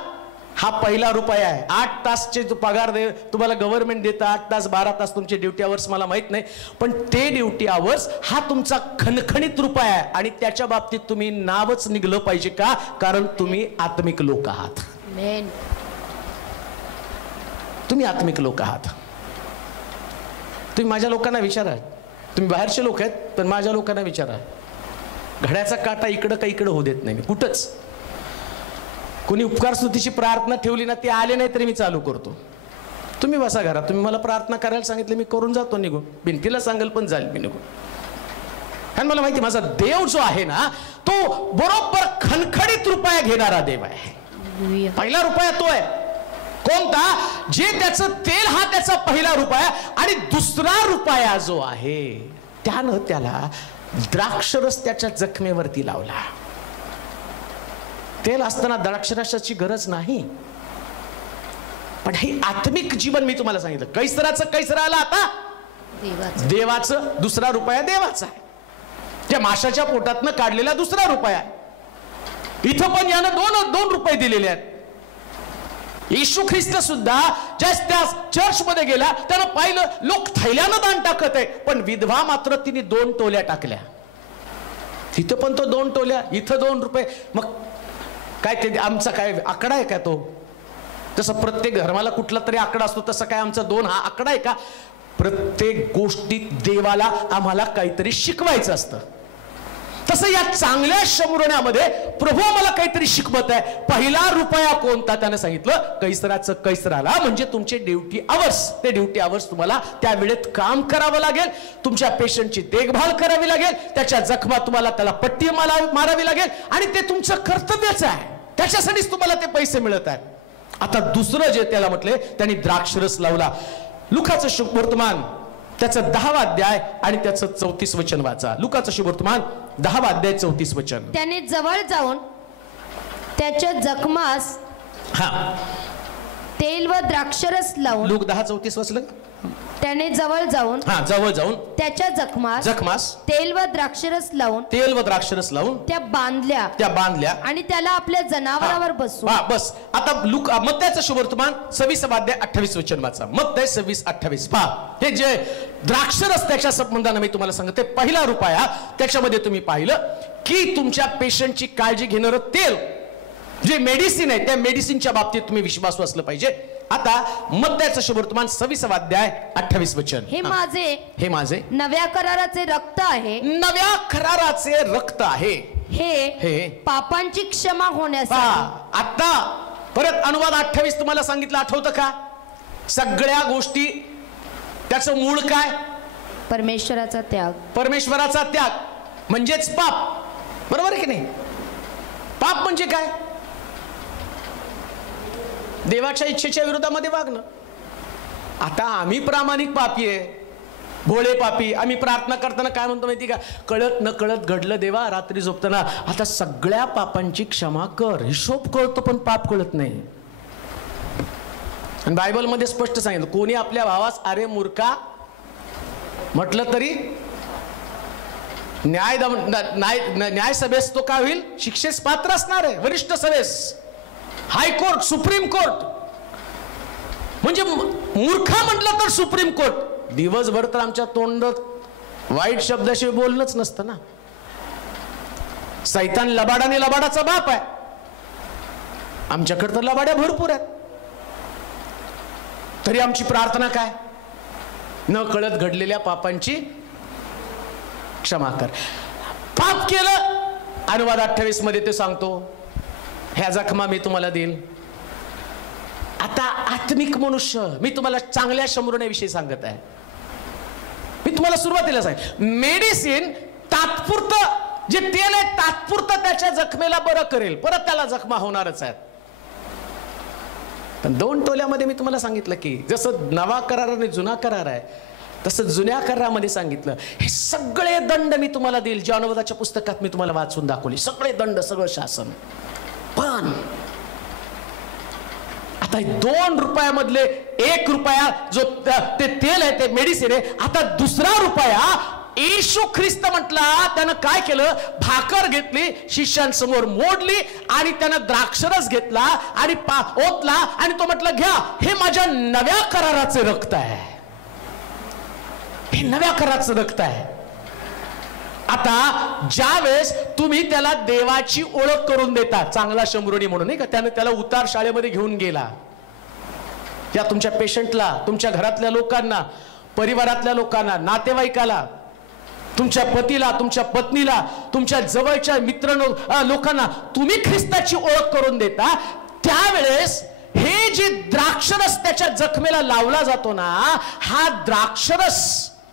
हा पहिला रुपया आहे. 8 तासचे पगार तुम्हाला गव्हर्नमेंट देतं, 8 तास 12 तास तुमचे ड्युटी आवर्स मला माहित नाही, पण ते ड्युटी आवर्स हा तुमचा खणखणीत रुपया आहे. आणि त्याच्या बाबतीत तुम्ही नावच निघलं पाहिजे का? कारण तुम्ही आत्मिक लोक आहात. तुम्ही आत्मिक लोक आहात. तुम्ही माझ्या लोकांना विचारा, तुम्ही बाहेरचे लोक आहेत पण माझ्या लोकांना विचारा, घड्याचा काटा इकडं का इकडं होऊ देत नाही कुठंच. कोणी उपकार स्तुतीची प्रार्थना ठेवली ना, ते आले नाही तरी मी चालू करतो. तुम्ही बसा घरात, तुम्ही मला प्रार्थना करायला सांगितलं मी करून जातो निघून, भिंतीला सांगेल पण जाईल मी निघून. कारण मला माहिती माझा देव जो आहे ना, तो बरोबर खणखणीत रुपया घेणारा देव आहे. पहिला रुपया तो आहे. कोणता? जे त्याचं तेल हा त्याचा पहिला रुपया, आणि दुसरा रुपया जो आहे त्यानं त्याला द्राक्षरस त्याच्या जखमेवरती लावला. तेल असताना द्राक्षरसाची गरज नाही, पण हे आत्मिक जीवन मी तुम्हाला सांगितलं. कैसराचं कैसराला, आता देवाचं दुसरा रुपया देवाचा आहे. त्या माशाच्या पोटातनं काढलेला दुसरा रुपया आहे. इथं पण यानं 2 रुपये दिलेले आहेत. येशू ख्रिस्त सुद्धा त्या चर्च मध्ये गेला, त्यानं पाहिलं लोक थैल्यानं दान टाकत आहे, पण विधवा मात्र तिने 2 टोल्या टाकल्या. तिथं पण तो 2 टोल्या, इथं 2 रुपये. मग काय ते आमचा काय आकडा आहे का? तो जसं प्रत्येक धर्माला कुठला तरी आकडा असतो, तसं काय आमचा 2 हा आकडा आहे का? प्रत्येक गोष्टीत देवाला आम्हाला काहीतरी शिकवायचं असतं. तसं या चांगल्या शमुरण्यामध्ये प्रभू आम्हाला काहीतरी शिकवत आहे. पहिला रुपया कोणता? त्यानं सांगितलं कैसराचं कैसराला, म्हणजे तुमचे ड्युटी आवर्स. ते ड्युटी आवर्स तुम्हाला त्या वेळेत काम करावं लागेल, तुमच्या पेशंटची देखभाल करावी लागेल, त्याच्या जखमा तुम्हाला त्याला पट्टी मारावी लागेल, आणि ते तुमचं कर्तव्यच आहे. त्याच्यासाठीच तुम्हाला ते पैसे मिळत आहेत. आता दुसरं जे त्याला म्हटले, त्यांनी द्राक्षरस लावला. लुकाचं शुभवर्तमान त्याचं 10वा अध्याय आणि त्याचं 34 वचन वाचा. लुकाचं शुभवर्तमान 10वा अध्याय 34 वचन. त्याने जवळ जाऊन त्याच्या जखमास तेल व द्राक्षरस लावून. लूक 10:34 वाचलं. त्याने जवळ जाऊन त्याच्या जखमास तेल व द्राक्षरस लावून त्या बांधल्या आणि त्याला आपल्या जनावरावर बसवून. बस. आता मत्तयाचं शुभवर्तमान 26 अध्याय 28 वचन वाचा. मत्तय 26:28. हे जे द्राक्षरस त्याच्या संबंधाने मी तुम्हाला सांगते, पहिला रुपया त्याच्यामध्ये तुम्ही पाहिलं की तुमच्या पेशंटची काळजी घेणारं तेल, जे मेडिसिन आहे, त्या मेडिसिनच्या बाबतीत तुम्ही विश्वासू असलं पाहिजे. आता मत्तयाचं शुभवर्तमान 26 अध्याय 28 वचन. हे माझे नव्या कराराचे रक्त आहे. नव्या कराराचे रक्त आहे. हे पापांची क्षमा होण्यासाठी. आता परत अनुवाद 28 तुम्हाला सांगितलं, आठवतं का? सगळ्या गोष्टी त्याचं मूळ काय? परमेश्वराचा त्याग. परमेश्वराचा त्याग म्हणजेच पाप. बरोबर आहे की नाही? पाप म्हणजे काय? देवाच्या इच्छेच्या विरोधामध्ये वागणं. आता आम्ही प्रामाणिक पापी आहे, भोळे पापी. आम्ही प्रार्थना करताना काय म्हणतो माहिती का? कळत न कळत घडलं देवा, रात्री झोपताना आता सगळ्या पापांची क्षमा कर. हिशोब कळतो पण पाप कळत नाही. आणि बायबलमध्ये स्पष्ट सांगितलं, कोणी आपल्या भावास अरे मूर्खा म्हटलं तरी न्याय सभेस तो काय होईल? शिक्षेस पात्र असणार आहे. वरिष्ठ सभेस, हायकोर्ट, सुप्रीम कोर्ट. म्हणजे मूर्खा म्हटलं तर सुप्रीम कोर्ट. दिवसभर तर आमच्या तोंडात वाईट शब्दाशिवाय बोलणंच नसतं ना. सैतान लबाडाने लबाडाचा बाप आहे. आमच्याकडे तर लबाड्या भरपूर आहेत. तरी आमची प्रार्थना काय? न कळत घडलेल्या पापांची क्षमा कर. पाप केलं, अनुवाद 28 मध्ये ते सांगतो, ह्या जखमा मी तुम्हाला देईल. आता आत्मिक मनुष्य, मी तुम्हाला चांगल्या शंभरुण्याविषयी सांगत आहे. मी तुम्हाला सुरुवातीला सांग, मेडिसिन तात्पुरतं, जे तेल आहे तात्पुरतं त्याच्या जखमेला बरं करेल, परत त्याला जखमा होणारच आहेत. पण 2 टोल्यामध्ये मी तुम्हाला सांगितलं की जसं नवा करार आणि जुना करार आहे, तसं जुन्या करारामध्ये सांगितलं हे सगळे दंड मी तुम्हाला देईल, जे अनुवादाच्या पुस्तकात मी तुम्हाला वाचून दाखवले, सगळे दंड, सगळं शासन. पण आता 2 रुपयामधले 1 रुपया जो ते तेल आहे, ते मेडिसिन आहे, आता 2रा रुपया येशू ख्रिस्त म्हटला, त्यानं काय केलं? भाकर घेतली, शिष्यांसमोर मोडली आणि त्यानं द्राक्षरस घेतला आणि ओतला आणि तो म्हटलं, घ्या, हे माझ्या नव्या कराराचे रक्त आहे, हे नव्या कराराचं रक्त आहे. आता ज्या वेळेस तुम्ही त्याला देवाची ओळख करून देता, चांगला शंभरुणी म्हणून, नाही का, त्याने त्याला उतार शाळेमध्ये घेऊन गेला, या तुमच्या पेशंटला, तुमच्या घरातल्या लोकांना, परिवारातल्या लोकांना, नातेवाईकाला, तुमच्या पतीला, तुमच्या पत्नीला, तुमच्या जवळच्या मित्र लोकांना तुम्ही ख्रिस्ताची ओळख करून देता, त्यावेळेस हे जे द्राक्षरस त्याच्या जखमेला लावला जातो ना, हा द्राक्षरस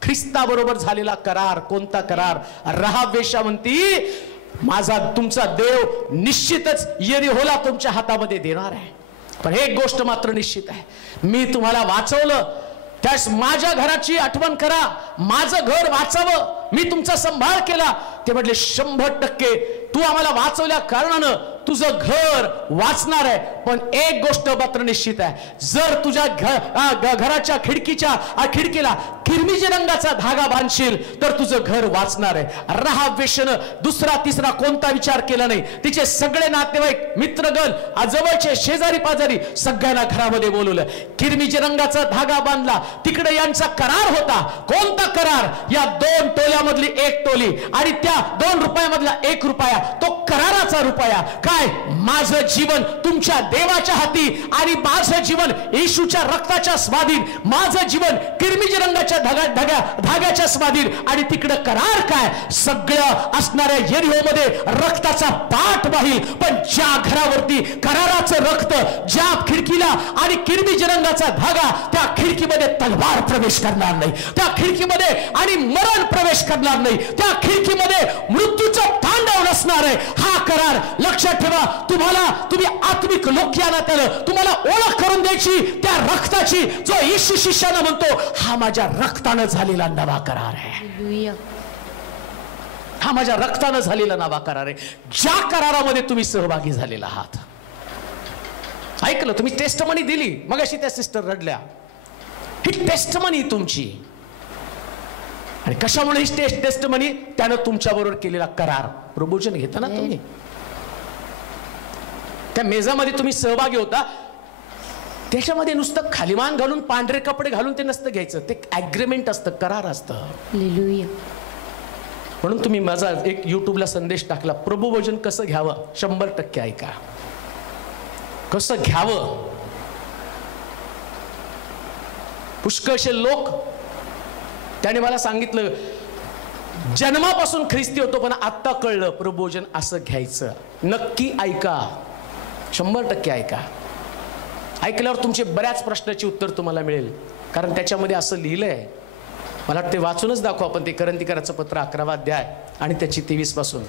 ख्रिस्ताबरोबर झालेला करार. कोणता करार? राहाब वेश्या म्हणती, माझा तुमचा देव निश्चितच यरीहोला तुमच्या हातामध्ये देणार आहे. पण एक गोष्ट मात्र निश्चित आहे, मी तुम्हाला वाचवलं, त्यास माझ्या घराची आठवण करा, माझं घर वाचावं, मी तुमचा संभाळ केला. ते म्हटले 100% तू आम्हाला वाचवल्या कारणानं तुझं घर वाचणार आहे. पण एक गोष्ट मात्र निश्चित आहे, जर तुझ्या घराच्या खिडकीला किरमिजी रंगाचा धागा बांधशील तर तुझं घर वाचणार आहे. राहाब वेश्येनं 2रा 3रा कोणता विचार केला नाही. तिचे सगळे नातेवाईक, मित्रगण, जवळचे शेजारी पाजारी सगळ्यांना घरामध्ये बोलवलं, किरमिजी रंगाचा धागा बांधला. तिकडे यांचा करार होता. कोणता करार? या 2 टोल्यामधली 1 टोली आणि त्या 2 रुपयामधला 1 रुपया, तो कराराचा रुपया. काय? माझं जीवन तुमच्या देवाच्या हाती आणि माझं जीवन येशूच्या रक्ताच्या स्वाधीन, माझं जीवन किरमिजी रंगाच्या धाग्याच्या स्वाधीन. आणि तिकडे करार काय? सगळं असणाऱ्या यरीहोमध्ये रक्ताचा पाठ वाहील, पण ज्या घरावरती कराराचं रक्त, ज्या खिडकीला आणि किरमिजी रंगाचा धागा, त्या खिडकीमध्ये तलवार प्रवेश करणार नाही, त्या खिडकीमध्ये आणि मरण प्रवेश करणार नाही, त्या खिडकीमध्ये मृत्यूचं तांडव नसणार आहे. हा करार लक्षात ठेवा. तुम्ही आत्मिक लोक या नात्यानं तुम्हाला ओळख करून द्यायची त्या रक्ताची, जो येशू शिष्यानं म्हणतो, हा माझ्या रक्तानं झालेला नवा करार आहे. हा माझ्या रक्तानं झालेला नवा करार आहे. ज्या करारामध्ये तुम्ही सहभागी झालेला आहात. ऐकलं? तुम्ही टेस्टमनी दिली, मगाशी त्या सिस्टर रडल्या, ही टेस्टमनी तुमची. आणि कशामुळे ही टेस्टमनी? त्यानं तुमच्याबरोबर केलेला करार. प्रभोजन घेताना तुम्ही त्या मेजामध्ये तुम्ही सहभागी होता, त्याच्यामध्ये नुसतं खालीमान घालून पांढरे कपडे घालून ते नसतं घ्यायचं, ते ॲग्रीमेंट असतं, करार असतं. म्हणून तुम्ही माझा एक युट्यूबला संदेश टाकला, प्रभुभोजन कसं घ्यावं, 100% ऐका. कसं घ्यावं? पुष्कळशे लोक, त्याने मला सांगितलं, जन्मापासून ख्रिस्ती होतो पण आता कळलं प्रभुभोजन असं घ्यायचं. नक्की ऐका, 100% ऐका. ऐकल्यावर तुमचे बऱ्याच प्रश्नाची उत्तर तुम्हाला मिळेल. कारण त्याच्यामध्ये असं लिहिलंय, मला ते वाचूनच दाखवा आपण, ते करंथीकराचं पत्र 11वा अध्याय आणि त्याची 23 पासून.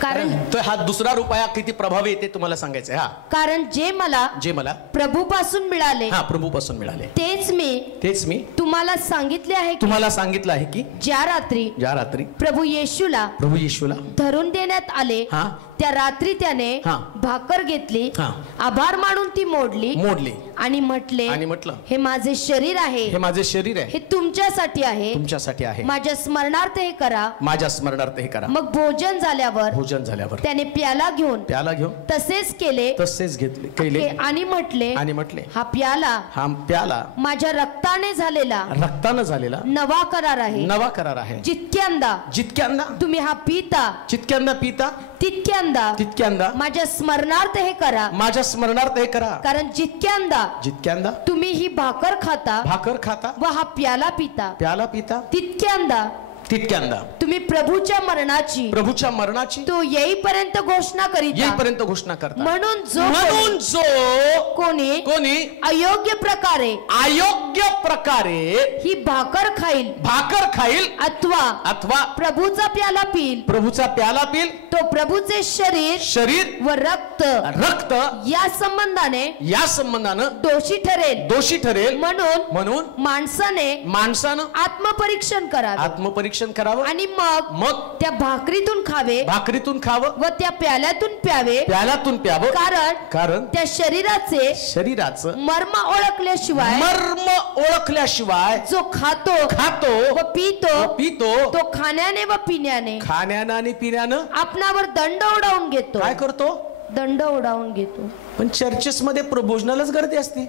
कारण हा 2रा रुपया किती प्रभावी येते तुम्हाला सांगायचंय. हा, कारण जे मला प्रभूपासून मिळाले, हा, प्रभूपासून मिळाले, तेच मी तुम्हाला सांगितले आहे की ज्या रात्री प्रभू येशूला धरून देण्यात आले, त्या रात्री त्याने भाकर घेतली, आभार मानून ती मोडली आणि म्हटलं, हे माझे शरीर आहे, हे तुमच्यासाठी आहे, माझ्या स्मरणार्थ हे करा. मग भोजन झाल्यावर प्रभुभोजन झाल्यावर त्याने प्याला घेऊन तसेच केले आणि म्हटले हा प्याला माझ्या रक्ताने झालेला नवा करार आहे. जितक्यांदा तुम्ही हा पिता तितक्यांदा माझ्या स्मरणार्थ हे करा. कारण जितक्यांदा तुम्ही ही भाकर खाता व हा प्याला पिता तितक्यांदा तुम्ही प्रभूच्या मरणाची तो येईपर्यंत घोषणा करता. म्हणून जो कोणी अयोग्य प्रकारे ही भाकर खाईल अथवा प्रभूचा प्याला पिल तो प्रभूचे शरीर व रक्त या संबंधाने दोषी ठरेल. म्हणून माणसानं आत्मपरीक्षण करावं आणि मग त्या भाकरीतून खावं व त्या प्याल्यातून प्यावं. कारण त्या शरीराचं मर्म ओळखल्याशिवाय जो खातो व पितो तो खाण्याने व पिण्याने आपणावर दंड ओढावून घेतो. काय करतो? दंड ओढावून घेतो. पण चर्चेस मध्ये प्रभोजनालाच गर्दी असते.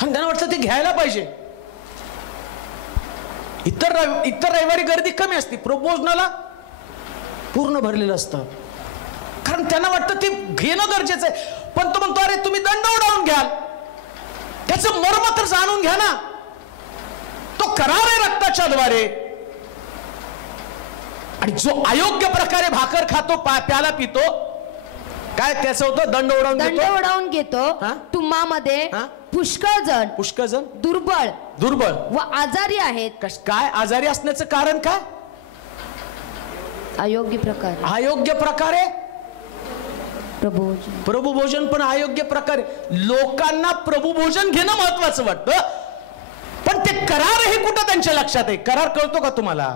त्यांना वाटतं ते घ्यायला पाहिजे. इतर रविवारी गर्दी कमी असते, प्रभोजनाला पूर्ण भरलेलं असतं. कारण त्यांना वाटतं ते घेणं गरजेचं आहे. पण तो म्हणतो अरे तुम्ही दंड उडवून घ्याल, त्याचं मर्म तर जाणून घ्या ना. तो करार आहे रक्ताच्या द्वारे. आणि जो अयोग्य प्रकारे भाकर खातो प्याला पितो, काय त्याचं होतं? दंड उडवून घेतो. तुम्हामध्ये पुष्कळ जण दुर्बळ व आजारी आहेत. काय आजारी असण्याचं कारण काय? अयोग्य प्रकारे प्रभुभोजन. पण अयोग्य प्रकारे लोकांना प्रभुभोजन घेणं महत्वाचं वाटतं, पण ते करार हे कुठं त्यांच्या लक्षात आहे? करार कळतो का तुम्हाला?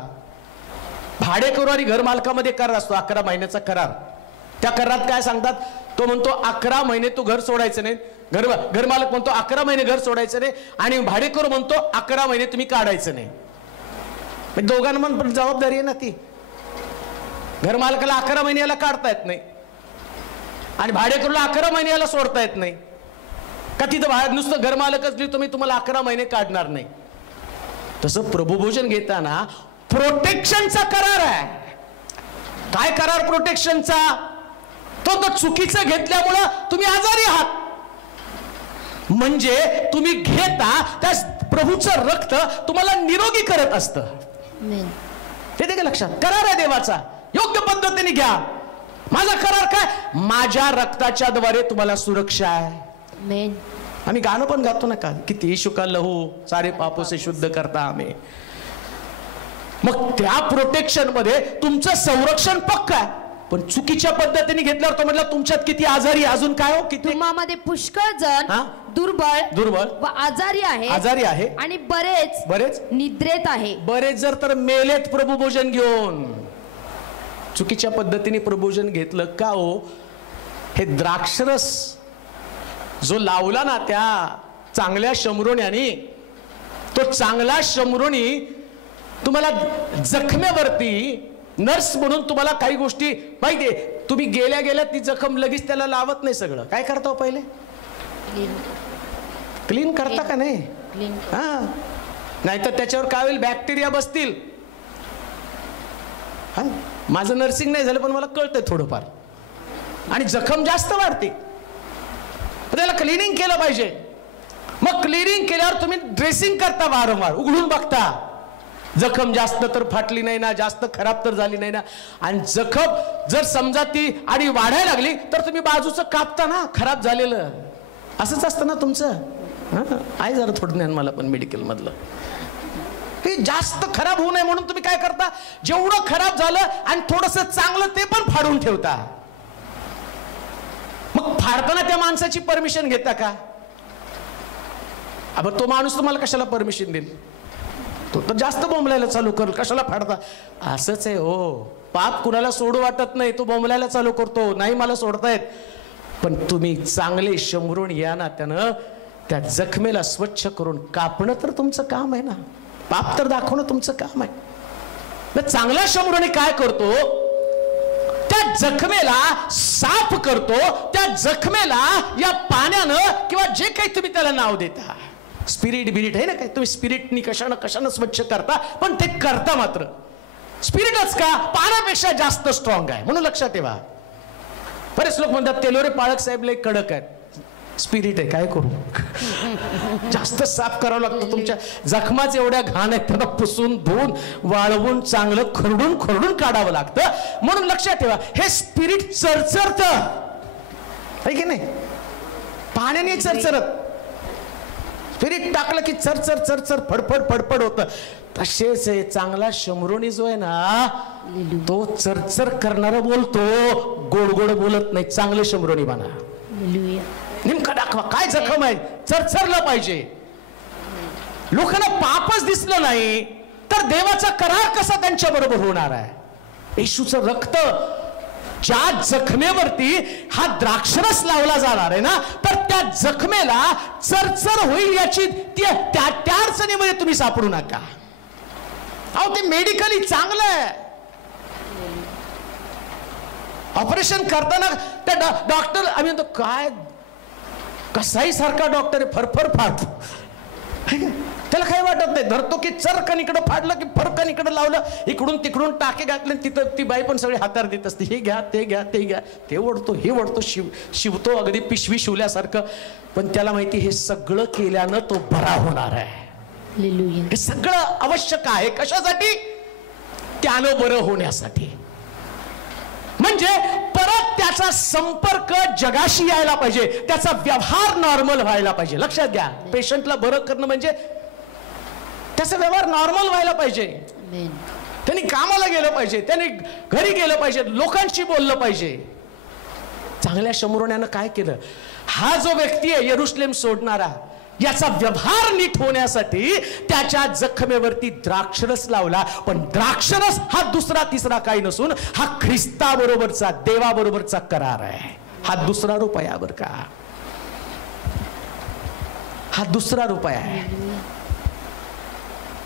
भाडेकरू आणि घर मालकामध्ये करार असतो, 11 महिन्याचा करार. त्या करारात काय सांगतात? तो म्हणतो 11 महिने तू घर सोडायचं नाही. घर मालक म्हणतो 11 महिने घर सोडायचं नाही, आणि भाडेकरू म्हणतो 11 महिने तुम्ही काढायचं नाही. दोघांना पण जबाबदारी आहे ना ती. घर मालकाला 11 महिन्याला काढता येत नाही आणि भाडेकरूला 11 महिन्याला सोडता येत नाही का? तिथं बाहेर नुसतं घर मालकच लिहितो मी तुम्हाला 11 महिने काढणार नाही. तसं प्रभुभोजन घेताना प्रोटेक्शनचा करार आहे. काय करार प्रोटेक्शनचा? तो चुकीचं घेतल्यामुळं तुम्ही आजारी आहात. म्हणजे तुम्ही घेता त्या प्रभूचं रक्त तुम्हाला निरोगी करत असतं. ते का लक्षात? करार आहे देवाचा, योग्य पद्धतीने घ्या. माझा करार काय? माझ्या रक्ताच्या द्वारे तुम्हाला सुरक्षा आहे. आम्ही गाणं पण गातो ना, का किती यीशु का लहू सारे पापों से शुद्ध करता हमें. मग त्या प्रोटेक्शन मध्ये तुमचं संरक्षण पक्का आहे. पण चुकीच्या पद्धतीने घेतल्यावर तो म्हटलं तुमच्यात किती आजारी, अजून काय हो? किती तुम्हामध्ये पुष्कळ जण दुर्बळ व आजारी आहे आणि बरेच निद्रेत आहे. बरेच जर तर मेलेत प्रभुभोजन घेऊन. चुकीच्या पद्धतीने प्रभुभोजन घेतलं का हो? हे द्राक्षरस जो लावला ना त्या चांगल्या शमरोण्याने, तो चांगला शमरोणी तुम्हाला जखमेवरती नर्स म्हणून तुम्हाला काही गोष्टी माहिती आहे. तुम्ही गेल्या ती जखम लगेच त्याला लावत नाही. सगळं काय करता हो? पहिले क्लीन करता का नाही? हा, नाहीतर त्याच्यावर काय होईल? बॅक्टेरिया बसतील. हा, माझं नर्सिंग नाही झालं पण मला कळतंय थोडंफार, आणि जखम जास्त वाढते. त्याला क्लिनिंग केलं पाहिजे. मग क्लिनिंग केल्यावर तुम्ही ड्रेसिंग करता, वारंवार उघडून बघता. जखम जास्त तर फाटली नाही ना, जास्त खराब तर झाली नाही ना. आणि जखम जर समजा ती आणि वाढायला लागली तर तुम्ही बाजूचं कापता ना, खराब झालेलं. असंच असतं ना तुमचं. आहे जरा थोडं ज्ञान मला पण मेडिकल मधलं. हे जास्त खराब होऊ नये म्हणून तुम्ही काय करता? जेवढं खराब झालं आणि थोडंसं चांगलं ते पण फाडून ठेवता. मग फाडताना त्या माणसाची परमिशन घेता का? अब तो माणूस तुम्हाला कशाला परमिशन देईल? तो तर जास्त बोंबलायला चालू करेल. कशाला फाडता? असंच आहे हो. पाप कुणाला सोडू वाटत नाही, तो बोंबलायला चालू करतो. नाही मला सोडतायत. पण तुम्ही चांगले शंभरून या ना, त्यानं त्या जखमेला स्वच्छ करून कापणं तर तुमचं काम आहे ना. पाप तर दाखवणं तुमचं काम आहे. चांगला शंभरूने काय करतो? जखमेला साफ करतो, त्या जखमेला या पाण्यानं किंवा जे काही तुम्ही त्याला नाव देता, स्पिरिट बिरिट आहे ना, काय तुम्ही स्पिरिटनी कशानं स्वच्छ करता, पण ते करता मात्र स्पिरिटच का पाण्यापेक्षा जास्त स्ट्रॉंग आहे. म्हणून लक्षात ठेवा. बरेच लोक म्हणतात तेलोरे पाळक साहेब लय कडक आहेत. स्पिरिट आहे, काय करू, जास्त साफ करावं लागतं. तुमच्या जखमाच एवढ्या घाण आहेत, त्यांना पुसून धुवून वाळवून चांगलं खरडून काढावं लागतं. म्हणून लक्षात ठेवा, हे स्पिरिट चरचरत आहे की नाही, पाण्याने चरचरत. स्पिरिट टाकलं की चरचर फडफड होतं. तसेच चांगला शमरोनी जो आहे ना, तो चरचर करणारा बोलतो, गोड बोलत नाही. चांगले शमरोनी बना, नेमकं दाखवा काय जखम आहे, चरचरलं पाहिजे. लोकांना पापच दिसलं नाही तर देवाचा करार कसा त्यांच्या बरोबर होणार आहे. येशूचं रक्त ज्या जखमेवरती हा द्राक्षरस लावला जाणार आहे ना, तर त्या जखमेला चरचर होईल याची त्या अडचणीमध्ये तुम्ही सापडू नका. अहो, ते मेडिकली चांगलं आहे. ऑपरेशन करताना त्या डॉक्टर, आम्ही म्हणतो काय कसाही सारखा डॉक्टर आहे, फरफर फाडतो, त्याला काही वाटत नाही. धरतो की चरकन इकडं फाडलं की फरकन इकडं लावलं, इकडून तिकडून टाके घातले, तिथं ती बाई पण सगळी हातार देत असते, हे घ्या ते घ्या ते घ्या, ते ओढतो हे ओढतो, शिवतो अगदी पिशवी शिवल्यासारखं. पण त्याला माहिती हे सगळं केल्यानं तो बरा होणार आहे. हे सगळं आवश्यक आहे. कशासाठी? त्यानं बरं होण्यासाठी. म्हणजे परत त्याचा संपर्क जगाशी यायला पाहिजे, त्याचा व्यवहार नॉर्मल व्हायला पाहिजे. लक्षात घ्या, पेशंटला बरं करणं म्हणजे त्याचा व्यवहार नॉर्मल व्हायला पाहिजे. त्यांनी कामाला गेलं पाहिजे, त्यांनी घरी गेलं पाहिजे, लोकांशी बोललं पाहिजे. चांगल्या शमरोण्यानं काय केलं, हा जो व्यक्ती आहे यरुशलेम सोडणारा, याचा व्यवहार नीट होण्यासाठी त्याच्या जखमेवरती द्राक्षरस लावला. पण द्राक्षरस हा दुसरा तिसरा काही नसून हा ख्रिस्ताबरोबरचा, देवाबरोबरचा करार आहे. हा दुसरा रूप आहे बरं का, हा दुसरा रूप आहे.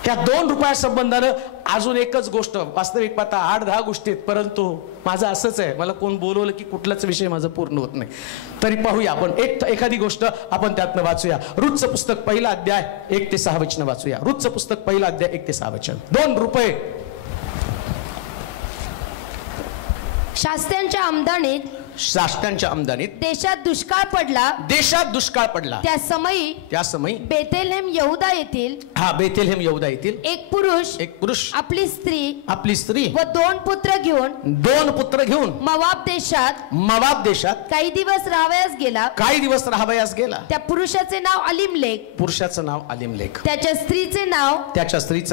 त्या 2 रुपया संबंधानं अजून एकच गोष्ट, वास्तविक पाहता 8-10 गोष्टी आहेत, परंतु माझं असंच आहे, मला कोण बोलवलं की कुठलाच विषय माझं पूर्ण होत नाही. तरी पाहूया आपण एखादी गोष्ट आपण त्यातनं वाचूया. रूथचं पुस्तक 1 अध्याय 1 ते 6 वचन वाचूया. रूथचं पुस्तक 1 अध्याय 1 ते 6 वचन. 2 रुपये शास्त्यांच्या आमदानीत देशात दुष्काळ पडला. त्या समयी बेथलेहेम यहूदा येथील एक पुरुष आपली स्त्री व 2 पुत्र घेऊन मोवाब देशात काही दिवस राहावयास गेला. त्या पुरुषाचे नाव अलिमलेक, त्याच्या स्त्रीचे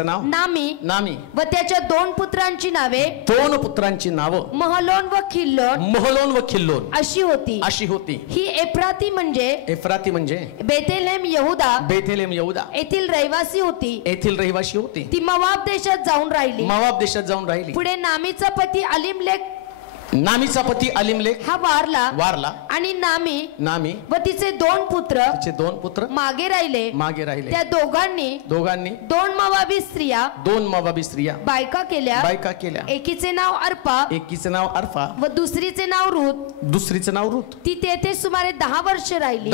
नाव नामी व त्याच्या 2 पुत्रांची नावे महलोन व खिल्लोन अशी होती. ही एफ्राती म्हणजे बेथलेहेम यहूदा येथील रहिवासी होती. ती मोवाब देशात जाऊन राहिली. पुढे नामीचा पती अलिमलेक हा वारला आणि नामी व तिचे 2 पुत्र मागे राहिले. त्या दोघांनी 2 मोवाबी स्त्रिया बायका केल्या. एकीचे नाव अर्पा व दुसरीचे नाव रूत. ती तेथे सुमारे 10 वर्ष राहिली.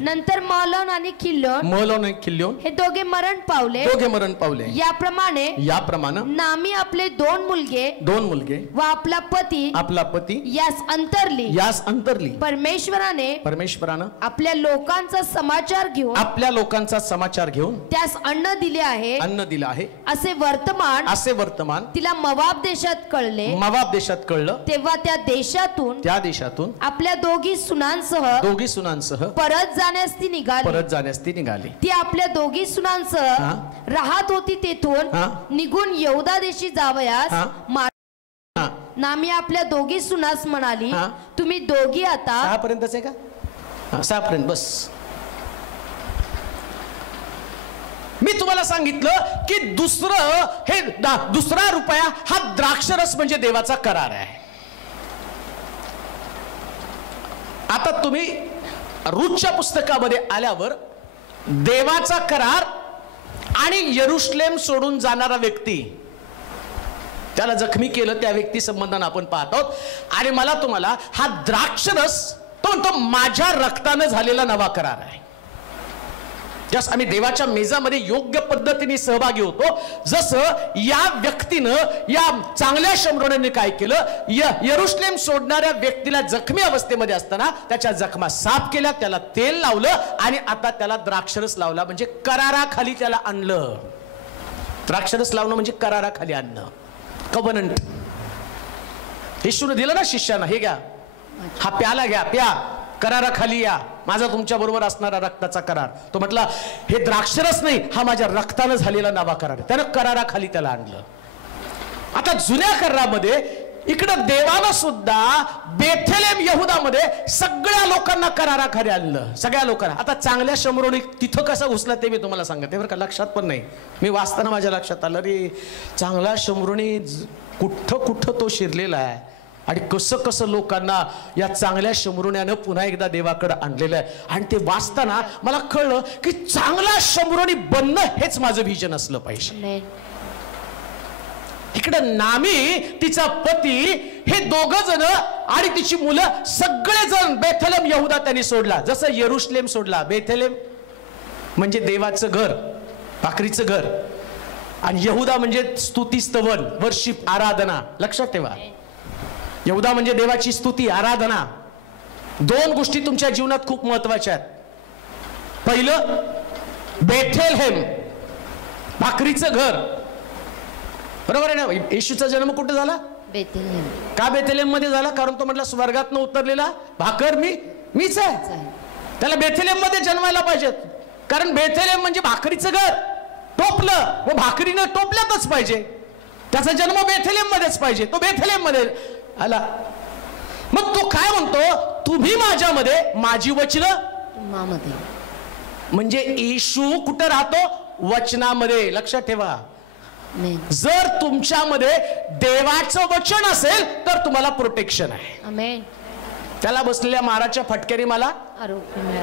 नंतर महलोन आणि खिल्लोन हे दोघे मरण पावले. याप्रमाणे नामी आपले 2 मुलगे व आपला पती यास अंतरली. परमेश्वराने आपल्या लोकांचा समाचार घेऊन त्यास अन्न दिले आहे असे वर्तमान तिला मोवाब देशात कळलं. तेव्हा त्या देशातून आपल्या दोघी सुनांसह परत जाण्यास ती निघाली. ती आपल्या दोघी सुनांसह राहत होती. तेथून निघून यहूदा देशी जावयास नामी आपल्या दोघी सुनास म्हणाली, तुम्ही दोघी आता 6 पर्यंतच आहे का? 6 पर्यंत बस. मी तुम्हाला सांगितलं की दुसरा रुपया हा द्राक्षरस म्हणजे देवाचा करार आहे. आता तुम्ही रूथच्या पुस्तकामध्ये आल्यावर देवाचा करार आणि यरुशलेम सोडून जाणारा व्यक्ती, त्याला जखमी केलं, त्या व्यक्ती संबंधानं आपण पाहत आहोत. आणि मला तुम्हाला हा द्राक्षरस तो म्हणतो माझ्या रक्तानं झालेला नवा करार आहे. जस आम्ही देवाच्या मेजामध्ये योग्य पद्धतीने सहभागी होतो, जसं या व्यक्तीनं, या चांगल्या शमरोनाने काय केलं, यरुशलेम सोडणाऱ्या व्यक्तीला जखमी अवस्थेमध्ये असताना त्याच्या जखमा साफ केल्या, त्याला तेल लावलं आणि आता त्याला द्राक्षरस लावला, म्हणजे कराराखाली त्याला आणलं. द्राक्षरस लावणं म्हणजे कराराखाली आणणं, कव्हनंट. येशूने दिलं ना शिष्याना, हे घ्या, हा प्याला घ्या, प्या, कराराखाली या, माझा तुमच्या बरोबर असणारा रक्ताचा करार. तो म्हटला हे द्राक्षरस नाही, हा माझ्या रक्तानं झालेला नवा करार. त्यानं कराराखाली त्याला आणलं. आता जुन्या करारामध्ये इकडं देवानं सुद्धा बेथलेम यहुदामध्ये सगळ्या लोकांना कराराखाली आणलं, सगळ्या लोकांना. आता चांगल्या शमरोनी तिथं कसं घुसला ते मी तुम्हाला सांगते बरं का, लक्षात पण नाही. मी वाचताना माझ्या लक्षात आलं, रे चांगला शमरोनी कुठं कुठं तो शिरलेला आहे आणि कसं कसं लोकांना या चांगल्या शमरोण्यानं पुन्हा एकदा देवाकडे आणलेलं आहे. आणि ते वाचताना मला कळलं की चांगला शमरोनी बनणं हेच माझं विजन असलं पाहिजे. इकडे नामी, तिचा पती, हे दोघं जण आणि तिची मुलं सगळेजण बेथलेम यहुदा त्यांनी सोडला, जसं यरुशलेम सोडला. बेथलेम म्हणजे देवाचं घर, भाकरीचं घर, आणि यहुदा म्हणजे स्तुती, स्तवन, वर्शिप, आराधना. लक्षात ठेवा, यहुदा म्हणजे देवाची स्तुती, आराधना. दोन गोष्टी तुमच्या जीवनात खूप महत्वाच्या आहेत. पहिलं बेथलेम, भाकरीचं घर, बरोबर आहे ना. येशूचा जन्म कुठे झाला? बेथलेम. का बेथलेम मध्ये झाला? कारण तो म्हटला स्वर्गातनं उतरलेला भाकर मीच आहे. त्याला बेथलेम मध्ये जन्मायला पाहिजे, कारण बेथलेम म्हणजे भाकरीचं घर. टोपलं व भाकरीनं टोपल्यातच पाहिजे, त्याचा जन्म बेथलेम मध्येच पाहिजे. तो बेथलेम मध्ये आला. मग तो काय म्हणतो, तुम्ही माझ्यामध्ये, माझी वचनं तुम्हामध्ये. म्हणजे येशू कुठं राहतो? वचनामध्ये. लक्षात ठेवा, जर तुमच्यामध्ये देवाचं वचन असेल तर तुम्हाला प्रोटेक्शन आहे. आमेन. त्याला बसलेल्या माराच्या फटक्याने मला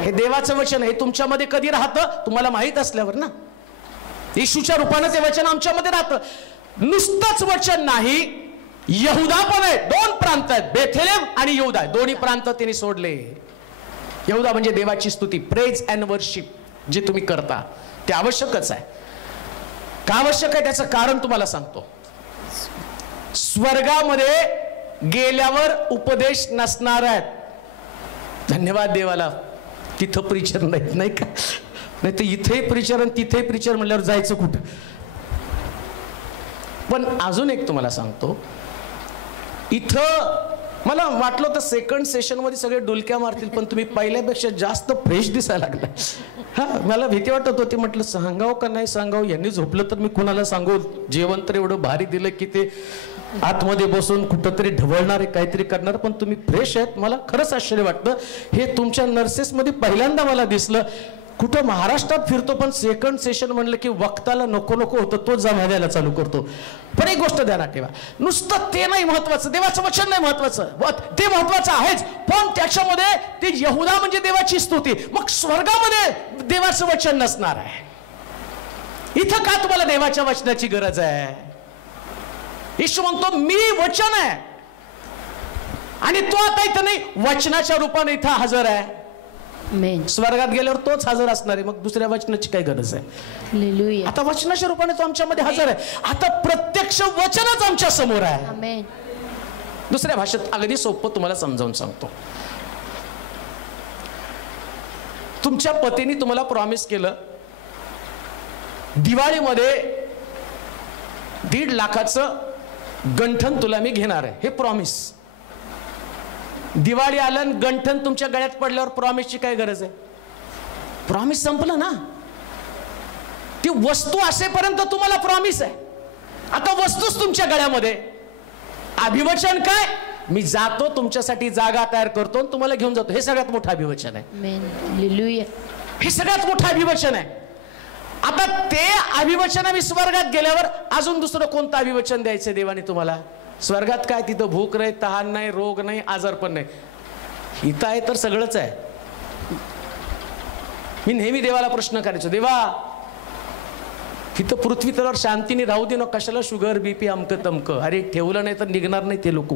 हे देवाचं वचन हे तुमच्यामध्ये कधी राहतं? तुम्हाला माहित असल्यावर ना. येशूच्या रूपानं ते वचन आमच्यामध्ये राहतं. नुसतंच वचन नाही, यहुदा पण आहे. दोन प्रांत आहेत, बेथलेम आणि यहुदा, दोन्ही प्रांत त्यांनी सोडले. यहुदा म्हणजे देवाची स्तुती, प्रेज अँड वर्शिप, जे तुम्ही करता ते आवश्यकच आहे. का आवश्यक आहे त्याचं कारण तुम्हाला सांगतो. स्वर्गामध्ये गेल्यावर उपदेश नसणार आहेत. धन्यवाद देवाला, तिथं प्रिचर नाही का, नाही तर इथे प्रिचर आणि तिथे प्रिचर म्हणल्यावर जायचं कुठं. पण अजून एक तुम्हाला सांगतो, इथं मला वाटलं तर सेकंड सेशन मध्ये सगळे डुलक्या मारतील, पण तुम्ही पहिल्यापेक्षा जास्त फ्रेश दिसायला लागला. हा, मला भीती वाटत होती, म्हटलं सांगाव का नाही सांगाव, यांनी झोपलं तर मी कुणाला सांगू. जेवण तर एवढं भारी दिलं की ते आतमध्ये बसून कुठंतरी ढवळणारे काहीतरी करणार, पण तुम्ही फ्रेश आहेत. मला खरंच आश्चर्य वाटतं. हे तुमच्या नर्सेसमध्ये पहिल्यांदा मला दिसलं. कुठं महाराष्ट्रात फिरतो पण सेकंड सेशन म्हणलं की वक्ताला नको नको होतं, तो जमा द्यायला चालू करतो. पण एक गोष्ट ध्यानात ठेवा, नुसतं ते नाही महत्वाचं, देवाचं वचन नाही महत्वाचं, ते महत्वाचं आहेच, पण त्याच्यामध्ये ते यहुदा म्हणजे देवाची स्तुती. मग स्वर्गामध्ये देवाचं वचन नसणार आहे. इथं का तुम्हाला देवाच्या वचनाची गरज आहे? येशू म्हणतो मी वचन आहे, आणि तो आता इथं नाही, वचनाच्या रूपाने इथं हजर आहे. स्वर्गात गेल्यावर तोच हजर असणार आहे, मग दुसऱ्या वचनाची काय गरज आहे? आता वचनाच्या रूपाने तो आमच्यामध्ये हजर आहे. आता प्रत्यक्ष वचनच आमच्या समोर आहे. दुसऱ्या भाषेत अगदी सोपं तुम्हाला समजावून सांगतो. तुमच्या पतीने तुम्हाला प्रॉमिस केलं, दिवाळीमध्ये 1.5 लाखाचं गंठन तुला मी घेणार आहे, हे प्रॉमिस. दिवाळी आलं, गंठन तुमच्या गळ्यात पडल्यावर प्रॉमिसची काय गरज आहे? प्रॉमिस संपलं ना. ती वस्तू असेपर्यंत तुम्हाला प्रॉमिस आहे. आता वस्तूच तुमच्या गळ्यामध्ये, अभिवचन काय? मी जातो तुमच्यासाठी जागा तयार करतो आणि तुम्हाला घेऊन जातो. हे सगळ्यात मोठं अभिवचन आहे. हे सगळ्यात मोठं अभिवचन आहे. आता ते अभिवचन आम्ही स्वर्गात गेल्यावर अजून दुसरं कोणतं अभिवचन द्यायचं देवाने तुम्हाला? स्वर्गात काय, तिथं भूक नाही, तहान नाही, रोग नाही, आजार पण नाही. इथं आहे तर सगळंच आहे. मी नेहमी देवाला प्रश्न करायचो, देवा तिथं पृथ्वी तलावर शांतीने राहू दे ना, कशाला शुगर बीपी अमकं तमकं. अरे ठेवलं नाही तर निघणार नाही ते लोक.